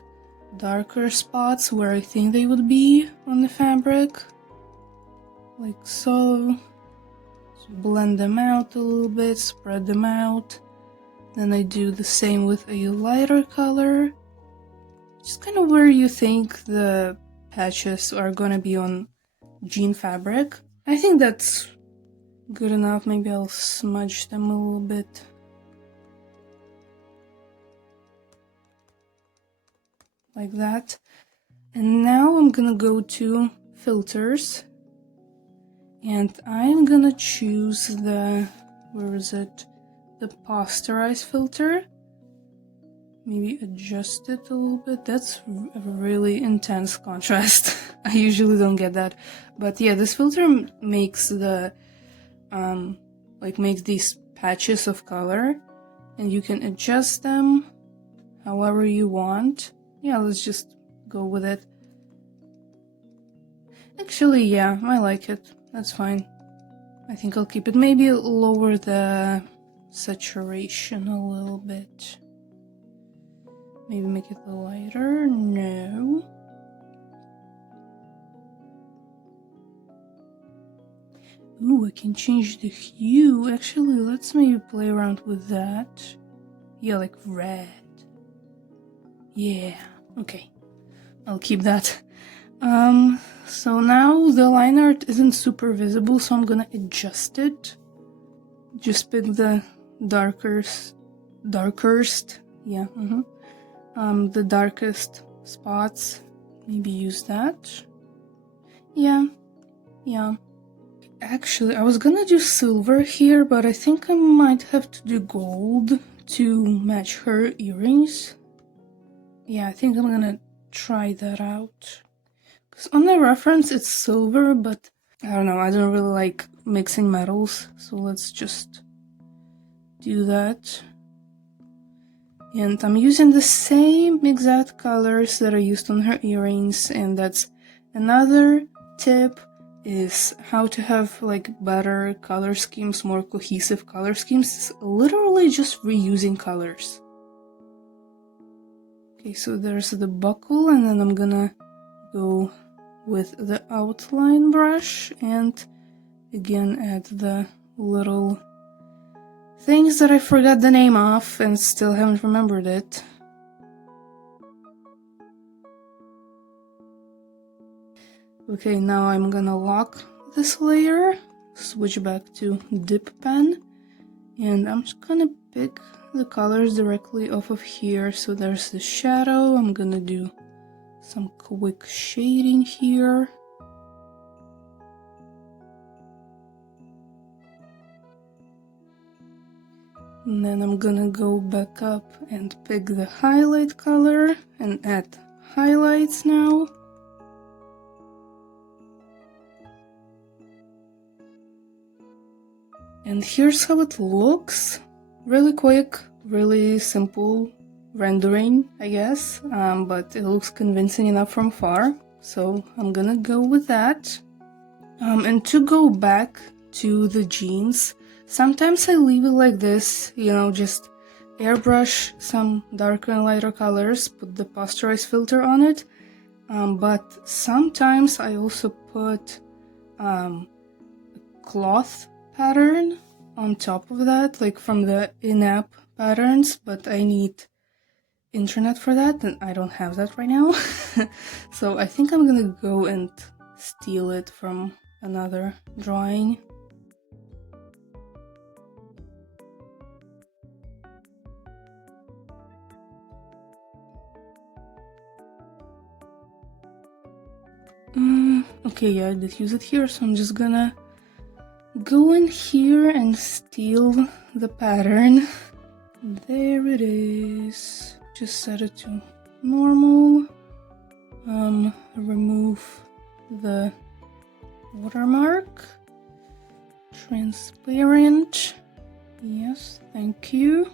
darker spots where I think they would be on the fabric, like so. Just blend them out a little bit, spread them out. Then I do the same with a lighter color, just kind of where you think the patches are gonna be on jean fabric. I think that's good enough. Maybe I'll smudge them a little bit. Like that. And now I'm gonna go to filters, and I'm gonna choose the, where is it? The posterize filter. Maybe adjust it a little bit. That's a really intense contrast. I usually don't get that. But yeah, this filter makes the, makes these patches of color, and you can adjust them however you want. Yeah, let's just go with it. Actually, yeah, I like it. That's fine. I think I'll keep it. Maybe lower the saturation a little bit. Maybe make it lighter. No. Ooh, I can change the hue. Actually, let's maybe play around with that. Yeah, like red. Yeah, okay. I'll keep that. So now the line art isn't super visible, so I'm gonna adjust it. Just pick the darkest, yeah, the darkest spots. Maybe use that. Yeah. Actually, I was gonna do silver here, but I think I might have to do gold to match her earrings. Yeah, I think I'm gonna try that out. Because on the reference it's silver, but I don't know, I don't really like mixing metals, so let's just do that. And I'm using the same exact colors that I used on her earrings, and that's another tip, is how to have like better color schemes, more cohesive color schemes. It's literally just reusing colors. Okay, so there's the buckle, and then I'm gonna go with the outline brush and again add the little things that I forgot the name of and still haven't remembered it. Okay, now I'm gonna lock this layer, switch back to dip pen, and I'm just gonna pick the colors directly off of here. So there's the shadow. I'm gonna do some quick shading here. And then I'm gonna go back up and pick the highlight color and add highlights now. And here's how it looks. Really quick, really simple rendering, I guess, but it looks convincing enough from far, so I'm gonna go with that. And to go back to the jeans, sometimes I leave it like this, you know, just airbrush some darker and lighter colors, put the posterize filter on it, but sometimes I also put a cloth pattern on top of that, like from the in-app patterns, but I need internet for that and I don't have that right now. So I think I'm gonna go and steal it from another drawing. Okay, yeah, I did use it here, so I'm just gonna go in here and steal the pattern. There it is. Just set it to normal. Remove the watermark. Transparent. Yes, thank you.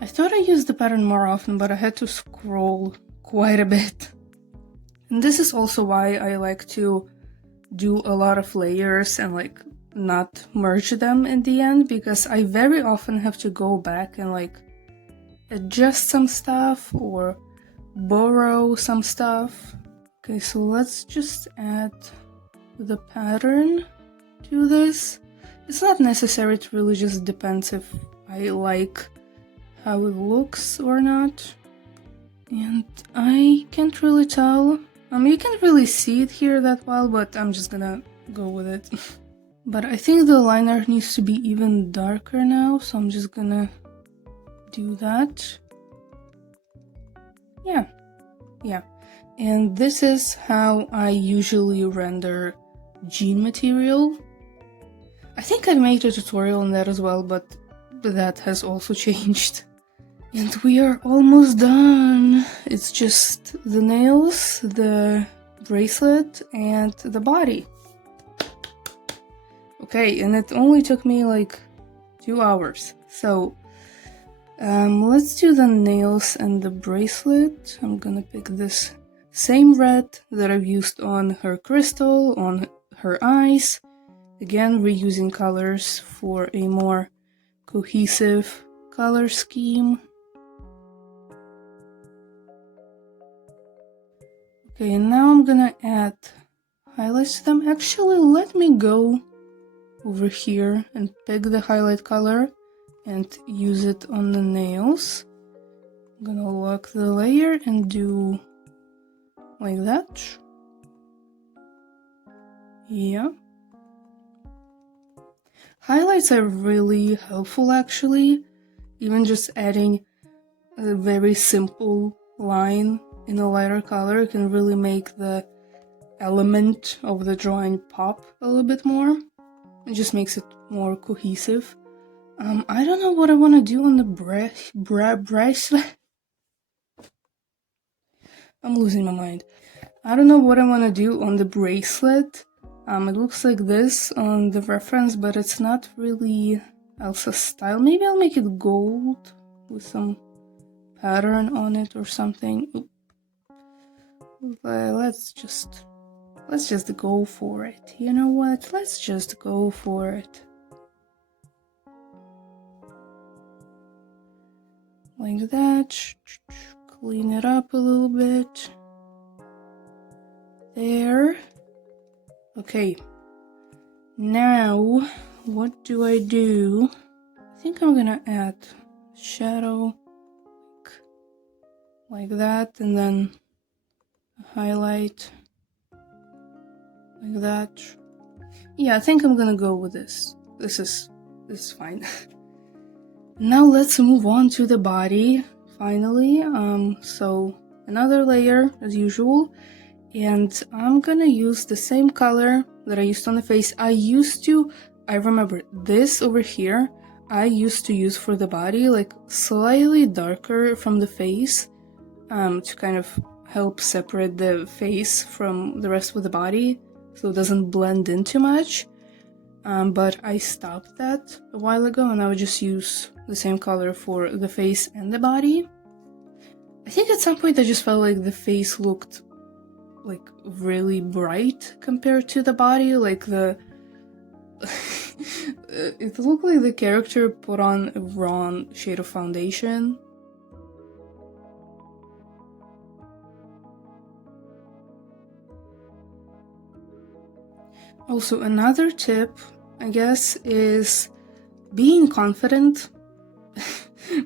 I thought I used the pattern more often, but I had to scroll quite a bit. And this is also why I like to do a lot of layers and like not merge them in the end, because I very often have to go back and like adjust some stuff or borrow some stuff. Okay, so let's just add the pattern to this. It's not necessary, it really just depends if I like how it looks or not. And I can't really tell. You can't really see it here that well, but I'm just gonna go with it. But I think the liner needs to be even darker now, so I'm just gonna do that. Yeah. And this is how I usually render jean material. I think I made a tutorial on that as well, but that has also changed. And we are almost done. It's just the nails, the bracelet, and the body. Okay, and it only took me like 2 hours. So let's do the nails and the bracelet. I'm gonna pick this same red that I've used on her crystal, on her eyes, Again, reusing colors for a more cohesive color scheme. Okay, and now I'm gonna add highlights to them. Actually, let me go over here and pick the highlight color and use it on the nails. I'm gonna lock the layer and do like that. Yeah. Highlights are really helpful actually. Even just adding a very simple line in a lighter color can really make the element of the drawing pop a little bit more. It just makes it more cohesive. I don't know what I want to do on the bracelet. I'm losing my mind. I don't know what I want to do on the bracelet. It looks like this on the reference, but it's not really Elsa's style. Maybe I'll make it gold with some pattern on it or something. Let's just go for it. You know what? Let's just go for it. Like that. Clean it up a little bit. There. Okay. Now, what do? I think I'm gonna add shadow like that, and then a highlight like that. Yeah, I think I'm gonna go with this. This is fine. Now let's move on to the body, finally. So another layer as usual, and I'm gonna use the same color that I used on the face. I remember this over here, I used to use for the body, like slightly darker from the face, to kind of help separate the face from the rest of the body, so it doesn't blend in too much. But I stopped that a while ago, and I would just use the same color for the face and the body. I think at some point I just felt like the face looked like really bright compared to the body, like the it looked like the character put on a wrong shade of foundation. Also, another tip, I guess, is being confident.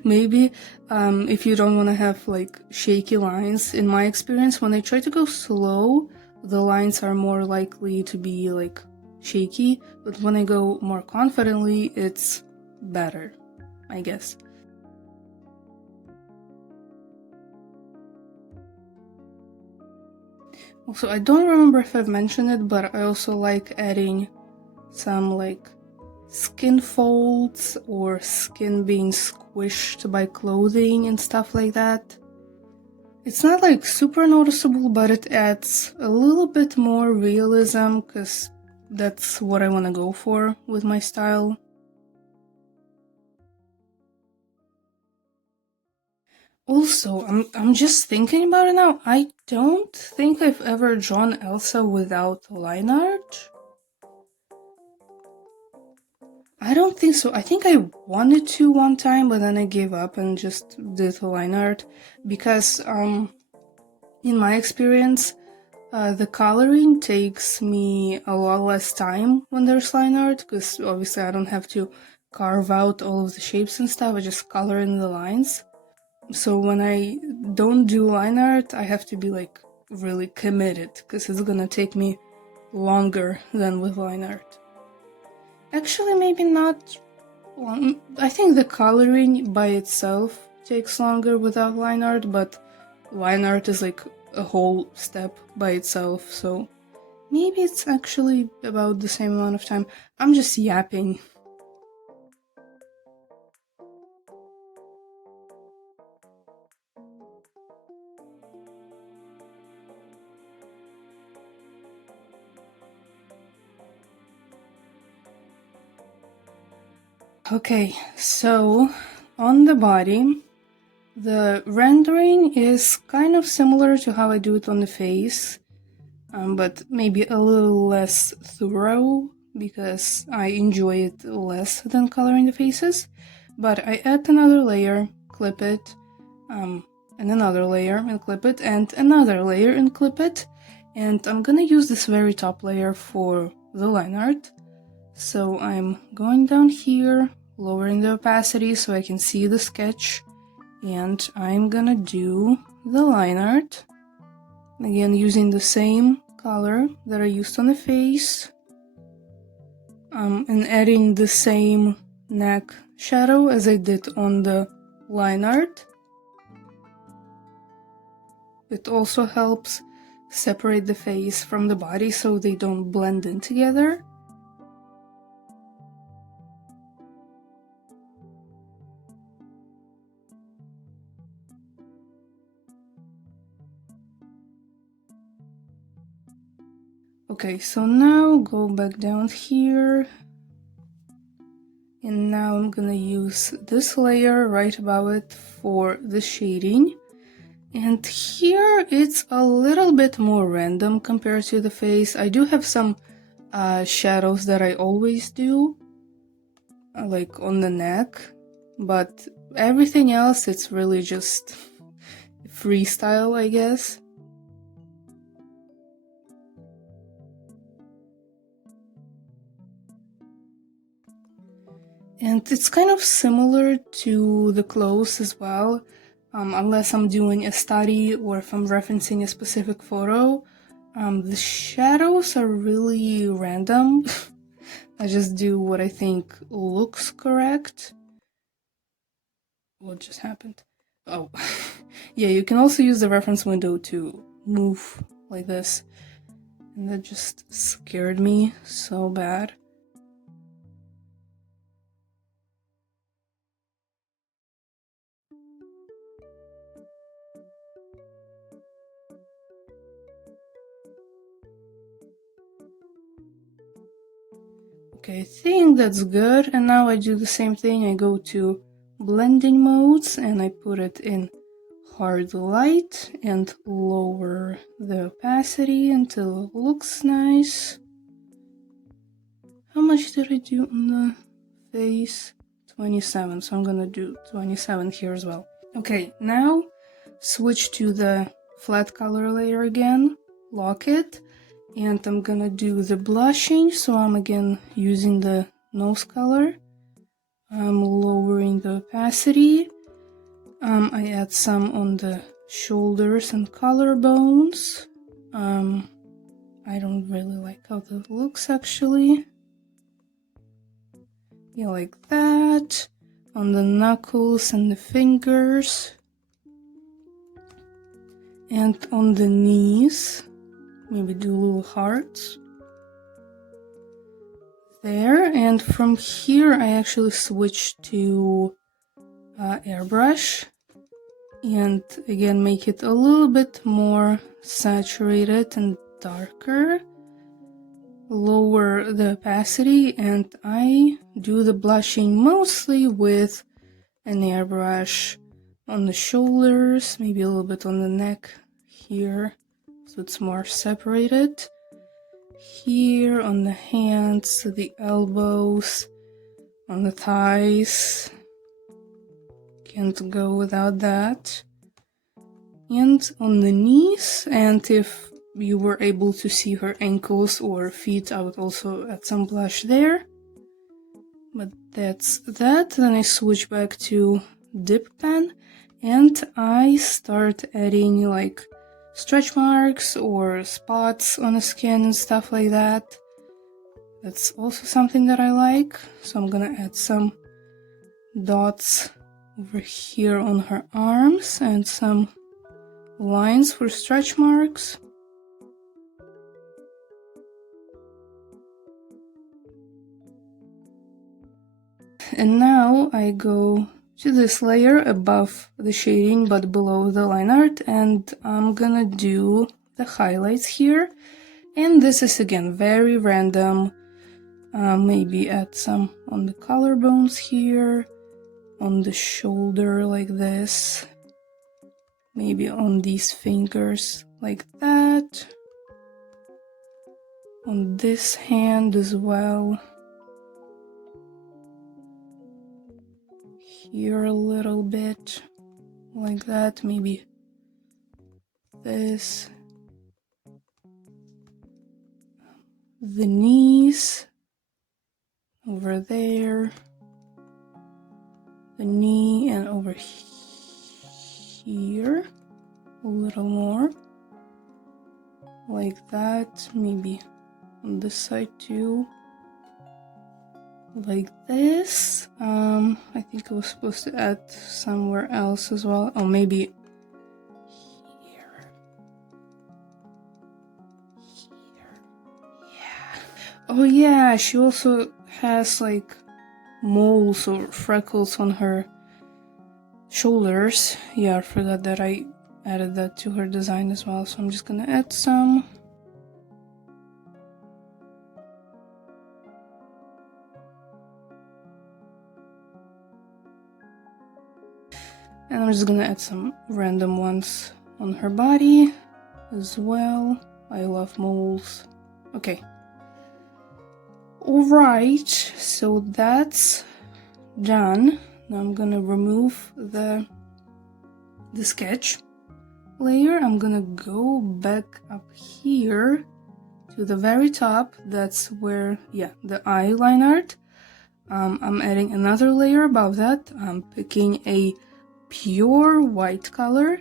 Maybe if you don't want to have like shaky lines. In my experience, when I try to go slow, the lines are more likely to be like shaky, but when I go more confidently, it's better, I guess. Also, I don't remember if I've mentioned it, but I also like adding some like skin folds or skin being squished by clothing and stuff like that. It's not like super noticeable, but it adds a little bit more realism because that's what I want to go for with my style. Also, I'm just thinking about it now. I don't think I've ever drawn Elsa without line art. I don't think so. I think I wanted to one time, but then I gave up and just did line art because, in my experience, the coloring takes me a lot less time when there's line art because obviously I don't have to carve out all of the shapes and stuff. I just color in the lines. So when I don't do line art, I have to be like really committed because it's gonna take me longer than with line art. Actually, maybe not long. I think the coloring by itself takes longer without line art, but line art is like a whole step by itself, so maybe it's actually about the same amount of time. I'm just yapping. Okay, so on the body, the rendering is kind of similar to how I do it on the face, but maybe a little less thorough because I enjoy it less than coloring the faces. But I add another layer, clip it, and another layer and clip it, and another layer and clip it. And I'm gonna use this very top layer for the line art. So I'm going down here, lowering the opacity so I can see the sketch, and I'm gonna do the line art. Again, using the same color that I used on the face, and adding the same neck shadow as I did on the line art. It also helps separate the face from the body so they don't blend in together. Okay, so now go back down here, and now I'm gonna use this layer right above it for the shading. And here it's a little bit more random compared to the face. I do have some shadows that I always do, like on the neck, but everything else it's really just freestyle, I guess. And it's kind of similar to the clothes as well, unless I'm doing a study or if I'm referencing a specific photo. The shadows are really random. I just do what I think looks correct. What just happened? Oh, yeah, you can also use the reference window to move like this. And that just scared me so bad. Okay, I think that's good. And now I do the same thing. I go to blending modes and I put it in hard light and lower the opacity until it looks nice. How much did I do on the face? 27, so I'm gonna do 27 here as well. Okay, now switch to the flat color layer again, lock it, and I'm gonna do the blushing. So I'm again using the nose color. I'm lowering the opacity. I add some on the shoulders and collarbones. I don't really like how that looks actually. Yeah, like that. On the knuckles and the fingers. And on the knees, maybe do little hearts. There, and from here I actually switch to airbrush. And again, make it a little bit more saturated and darker. Lower the opacity, and I do the blushing mostly with an airbrush on the shoulders, maybe a little bit on the neck here, so it's more separated. Here on the hands, the elbows, on the thighs. Can't go without that. And on the knees, and if you were able to see her ankles or feet, I would also add some blush there. But that's that. Then I switch back to dip pen and I start adding like stretch marks or spots on the skin and stuff like that. That's also something that I like. So I'm gonna add some dots over here on her arms and some lines for stretch marks. And now I go to this layer above the shading but below the line art, and I'm gonna do the highlights here. And this is again very random. Maybe add some on the collarbones here, on the shoulder like this, maybe on these fingers like that, on this hand as well. Here a little bit, like that, maybe this. The knees, over there. The knee, and over here, a little more. Like that, maybe on this side too. Like this. I think I was supposed to add somewhere else as well. Oh, maybe here. Yeah. Oh yeah, she also has like moles or freckles on her shoulders. Yeah, I forgot that I added that to her design as well, so I'm just gonna add some. And I'm just gonna add some random ones on her body as well. I love moles. Okay. Alright, so that's done. Now I'm gonna remove the sketch layer. I'm gonna go back up here to the very top. That's where, yeah, the eye line art. I'm adding another layer above that. I'm picking a pure white color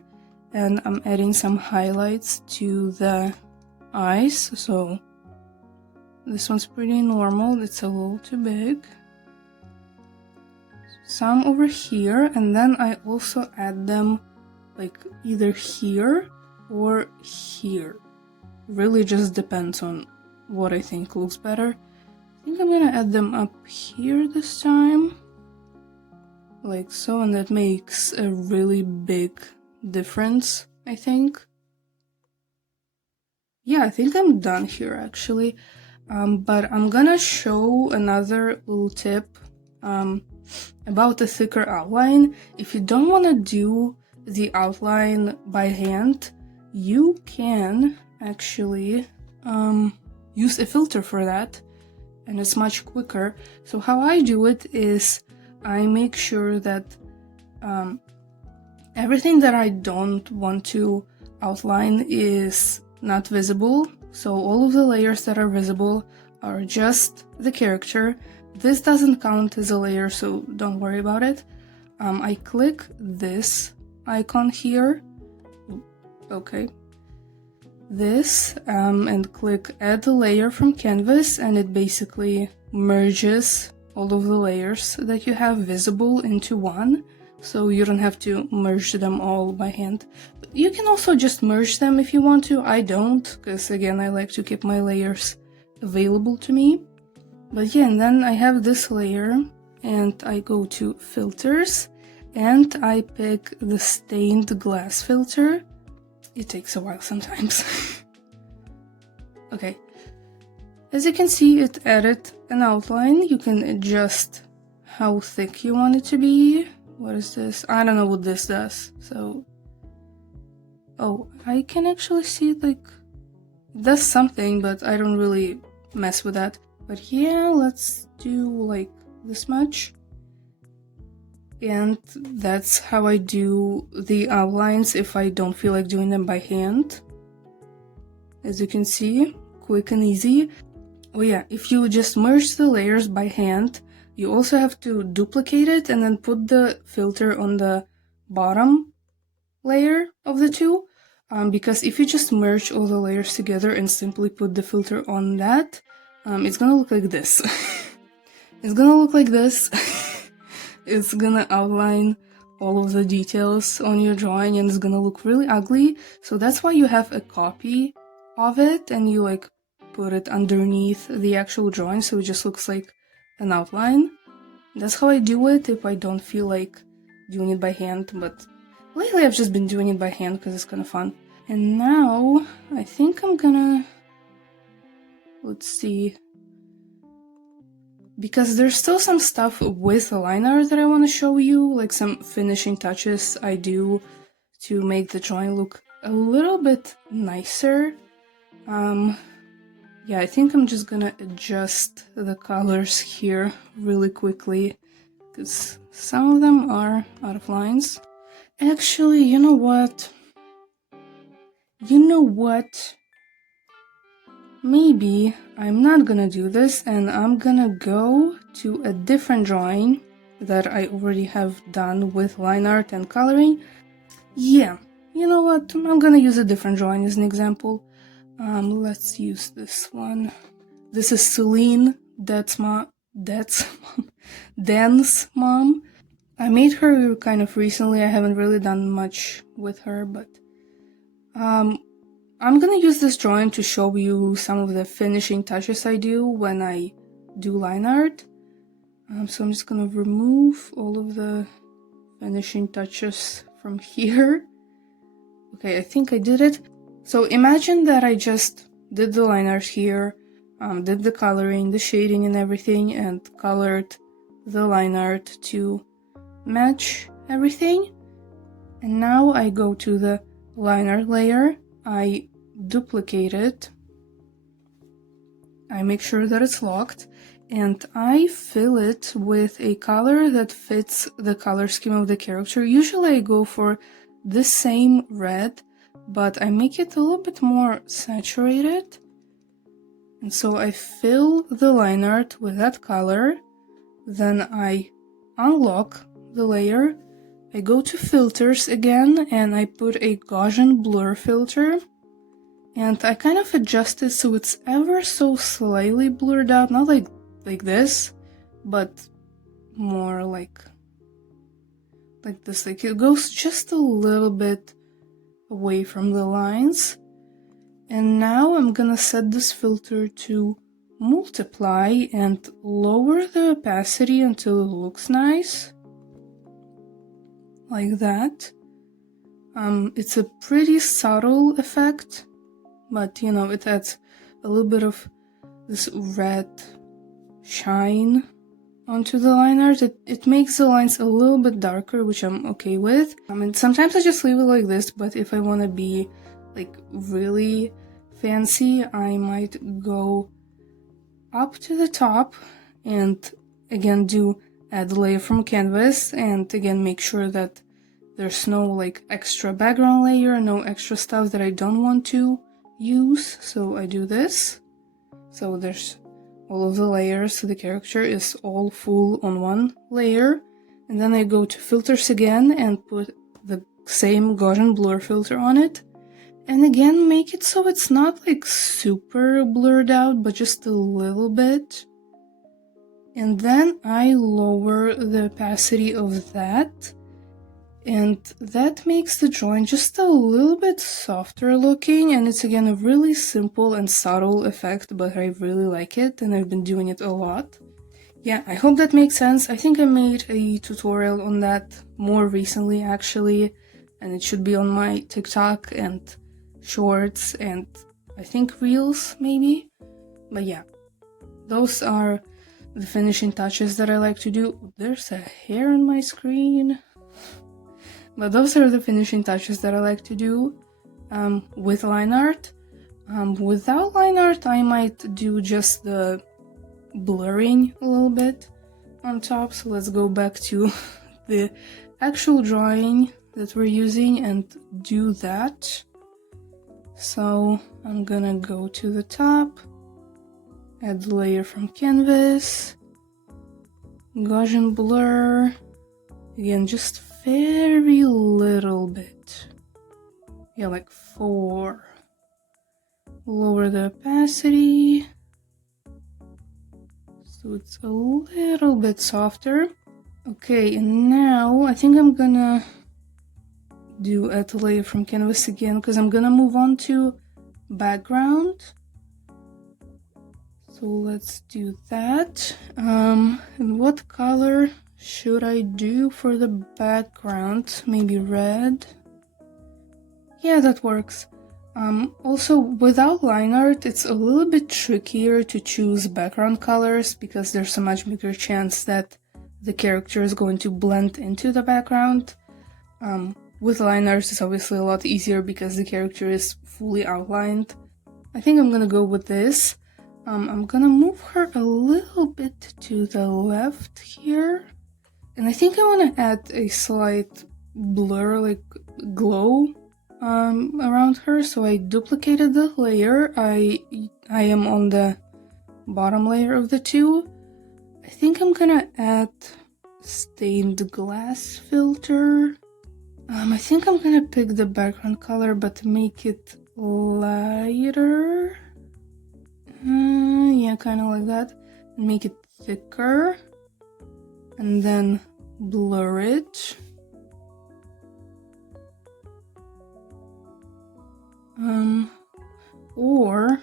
and I'm adding some highlights to the eyes. So this one's pretty normal, it's a little too big. Some over here, and then I also add them like either here or here. Really just depends on what I think looks better. I think I'm gonna add them up here this time. Like so, and that makes a really big difference, I think. Yeah, I think I'm done here actually. But I'm gonna show another little tip about a thicker outline. If you don't want to do the outline by hand, you can actually use a filter for that, and it's much quicker. So how I do it is I make sure that everything that I don't want to outline is not visible. So all of the layers that are visible are just the character. This doesn't count as a layer, so don't worry about it. I click this icon here. Okay. This, and click add a layer from canvas, and it basically merges all of the layers that you have visible into one, so you don't have to merge them all by hand. But you can also just merge them if you want to. I don't, because again, I like to keep my layers available to me. But yeah, and then I have this layer, and I go to filters, and I pick the stained glass filter. It takes a while sometimes. Okay. As you can see, it added an outline. You can adjust how thick you want it to be. What is this? I don't know what this does. So, oh, I can actually see it, like, it does something, but I don't really mess with that. But yeah, let's do like this much. And that's how I do the outlines if I don't feel like doing them by hand. As you can see, quick and easy. Oh yeah, if you just merge the layers by hand, you also have to duplicate it and then put the filter on the bottom layer of the two. Because if you just merge all the layers together and simply put the filter on that, it's gonna look like this. It's gonna look like this. It's gonna outline all of the details on your drawing and it's gonna look really ugly. So that's why you have a copy of it and you like put it underneath the actual drawing so it just looks like an outline. That's how I do it if I don't feel like doing it by hand, but lately I've just been doing it by hand because it's kind of fun. And now I think I'm gonna, let's see, because there's still some stuff with the line art that I want to show you, like some finishing touches I do to make the drawing look a little bit nicer. Yeah, I think I'm just gonna adjust the colors here really quickly because some of them are out of lines. Actually, you know what? Maybe I'm not gonna do this and I'm gonna go to a different drawing that I already have done with line art and coloring. Yeah, you know what? I'm gonna use a different drawing as an example. Let's use this one. This is Celine, Dan's mom. I made her kind of recently. I haven't really done much with her, but I'm gonna use this drawing to show you some of the finishing touches I do when I do line art. So I'm just gonna remove all of the finishing touches from here. Okay, I think I did it. So imagine that I just did the line art here, did the coloring, the shading and everything, and colored the line art to match everything. And now I go to the line art layer, I duplicate it, I make sure that it's locked, and I fill it with a color that fits the color scheme of the character. Usually I go for the same red, but I make it a little bit more saturated. And so I fill the line art with that color, then I unlock the layer, I go to filters again and I put a Gaussian blur filter, and I kind of adjust it so it's ever so slightly blurred out, not like this, but more like this, like it goes just a little bit away from the lines. And now I'm gonna set this filter to multiply and lower the opacity until it looks nice. Like that. It's a pretty subtle effect, but you know, it adds a little bit of this red shine onto the line art. It makes the lines a little bit darker, which I'm okay with. I mean, sometimes I just leave it like this, but if I want to be like really fancy, I might go up to the top and again do add layer from canvas, and again make sure that there's no like extra background layer, no extra stuff that I don't want to use. So I do this. So there's all of the layers, so the character is all full on one layer. And then I go to filters again and put the same Gaussian blur filter on it. And again, make it so it's not like super blurred out, but just a little bit. And then I lower the opacity of that. And that makes the drawing just a little bit softer looking, and it's again a really simple and subtle effect, but I really like it and I've been doing it a lot. Yeah, I hope that makes sense. I think I made a tutorial on that more recently actually, and it should be on my TikTok and shorts and I think reels maybe. But yeah, those are the finishing touches that I like to do. There's a hair on my screen. But those are the finishing touches that I like to do with line art. Without line art, I might do just the blurring a little bit on top. So let's go back to the actual drawing that we're using and do that. So I'm gonna go to the top, add the layer from canvas, Gaussian blur, again just very little bit, yeah, like 4. Lower the opacity so it's a little bit softer. Okay, and now I think I'm gonna do add a layer from canvas again because I'm gonna move on to background. So let's do that. And what color should I do for the background? Maybe red? Yeah, that works. Also, without line art, it's a little bit trickier to choose background colors because there's a much bigger chance that the character is going to blend into the background. With line art, it's obviously a lot easier because the character is fully outlined. I think I'm gonna go with this. I'm gonna move her a little bit to the left here. And I think I want to add a slight blur, like glow, around her. So I duplicated the layer. I am on the bottom layer of the two. I think I'm gonna add stained glass filter. I think I'm gonna pick the background color, but make it lighter. Yeah, kind of like that. And make it thicker. And then blur it. Or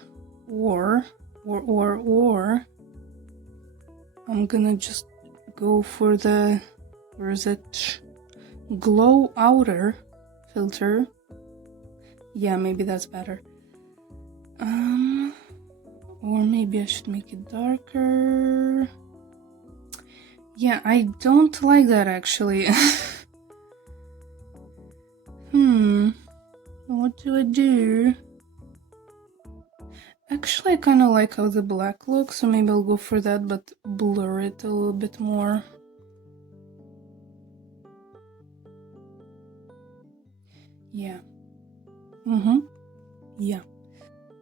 I'm gonna just go for the, where is it? Glow outer filter. Yeah, maybe that's better. Or maybe I should make it darker. Yeah, I don't like that actually. What do I do? Actually, I kind of like how the black looks, so maybe I'll go for that, but blur it a little bit more. Yeah. Yeah.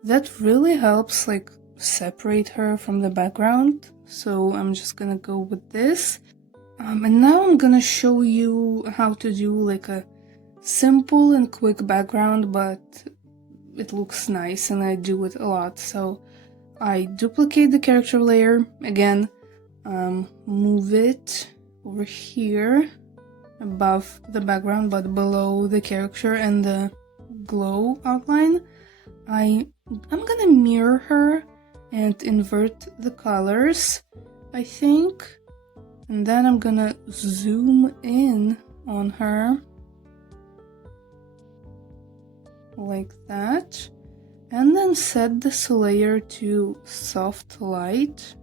That really helps, like, separate her from the background, so I'm just gonna go with this. And now I'm gonna show you how to do, like, a simple and quick background, but it looks nice and I do it a lot. So I duplicate the character layer again, move it over here above the background but below the character and the glow outline. I'm gonna mirror her and invert the colors, I think, and then I'm gonna zoom in on her like that, and then set this layer to soft light,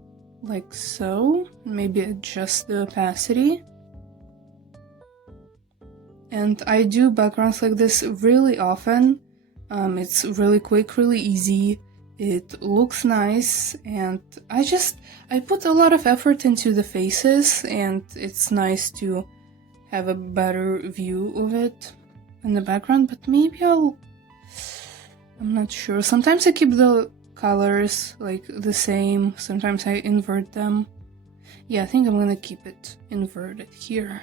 like so. Maybe adjust the opacity. And I do backgrounds like this really often. It's really quick, really easy. It looks nice, and I put a lot of effort into the faces, and it's nice to have a better view of it in the background, but maybe I'm not sure. Sometimes I keep the colors like the same, sometimes I invert them. Yeah, I think I'm gonna keep it inverted here.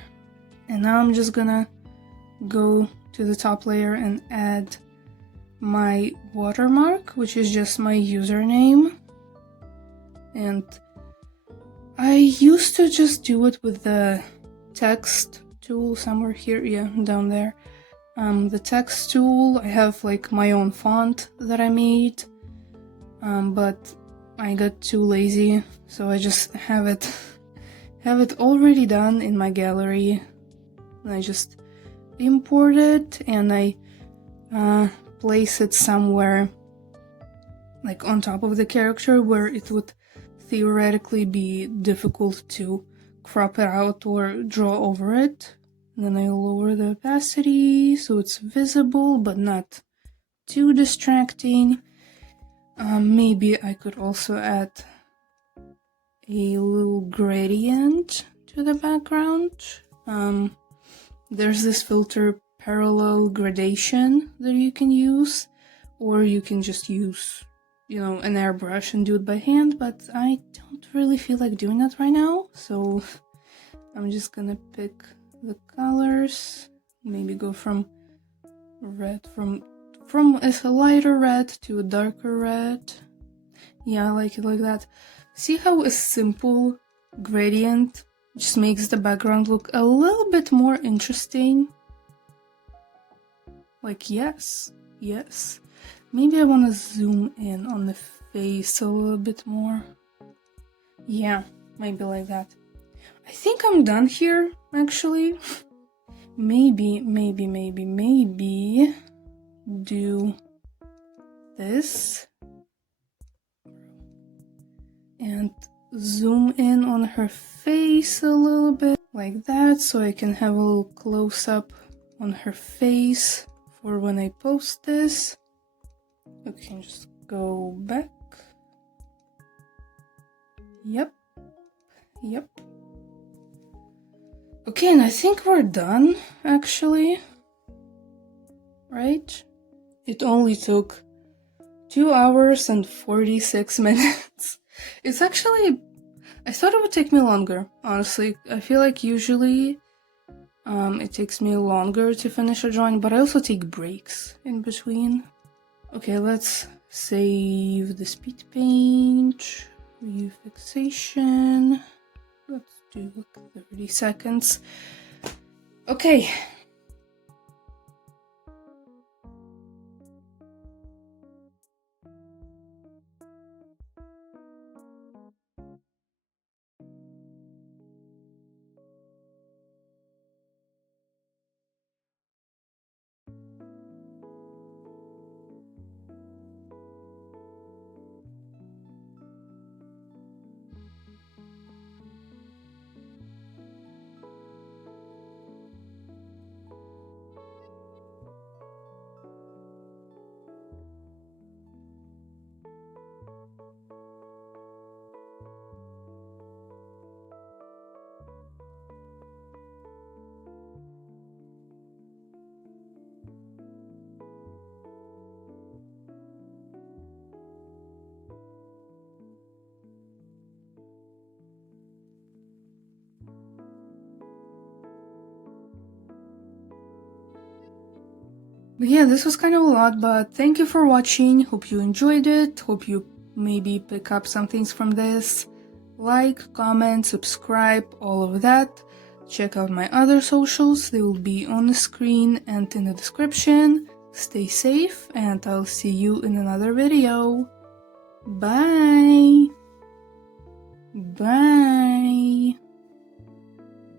And now I'm just gonna go to the top layer and add my watermark, which is just my username. And I used to just do it with the text tool somewhere here, yeah, down there. The text tool, I have like my own font that I made, but I got too lazy, so I just have it already done in my gallery, and I just import it and I place it somewhere like on top of the character where it would theoretically be difficult to crop it out or draw over it. And then I lower the opacity so it's visible but not too distracting. Maybe I could also add a little gradient to the background. There's this filter, parallel gradation, that you can use, or you can just use, an airbrush and do it by hand, but I don't really feel like doing that right now, so I'm just gonna pick the colors, maybe go from red, from a lighter red to a darker red. Yeah, I like it like that. See how a simple gradient just makes the background look a little bit more interesting? Like, yes. Maybe I want to zoom in on the face a little bit more. Yeah, maybe like that. I think I'm done here, actually. Maybe do this and zoom in on her face a little bit like that, so I can have a little close-up on her face for when I post this. We can just go back. Yep. Okay, and I think we're done, actually. Right? It only took 2 hours and 46 minutes. It's actually... I thought it would take me longer, honestly. I feel like usually it takes me longer to finish a drawing, but I also take breaks in between. Okay, let's save the speed paint, view fixation. Let's do like 30 seconds. Okay. But yeah, this was kind of a lot, but thank you for watching. Hope you enjoyed it. Hope you maybe pick up some things from this. Like, comment, subscribe, all of that. Check out my other socials. They will be on the screen and in the description. Stay safe, and I'll see you in another video. Bye! Bye!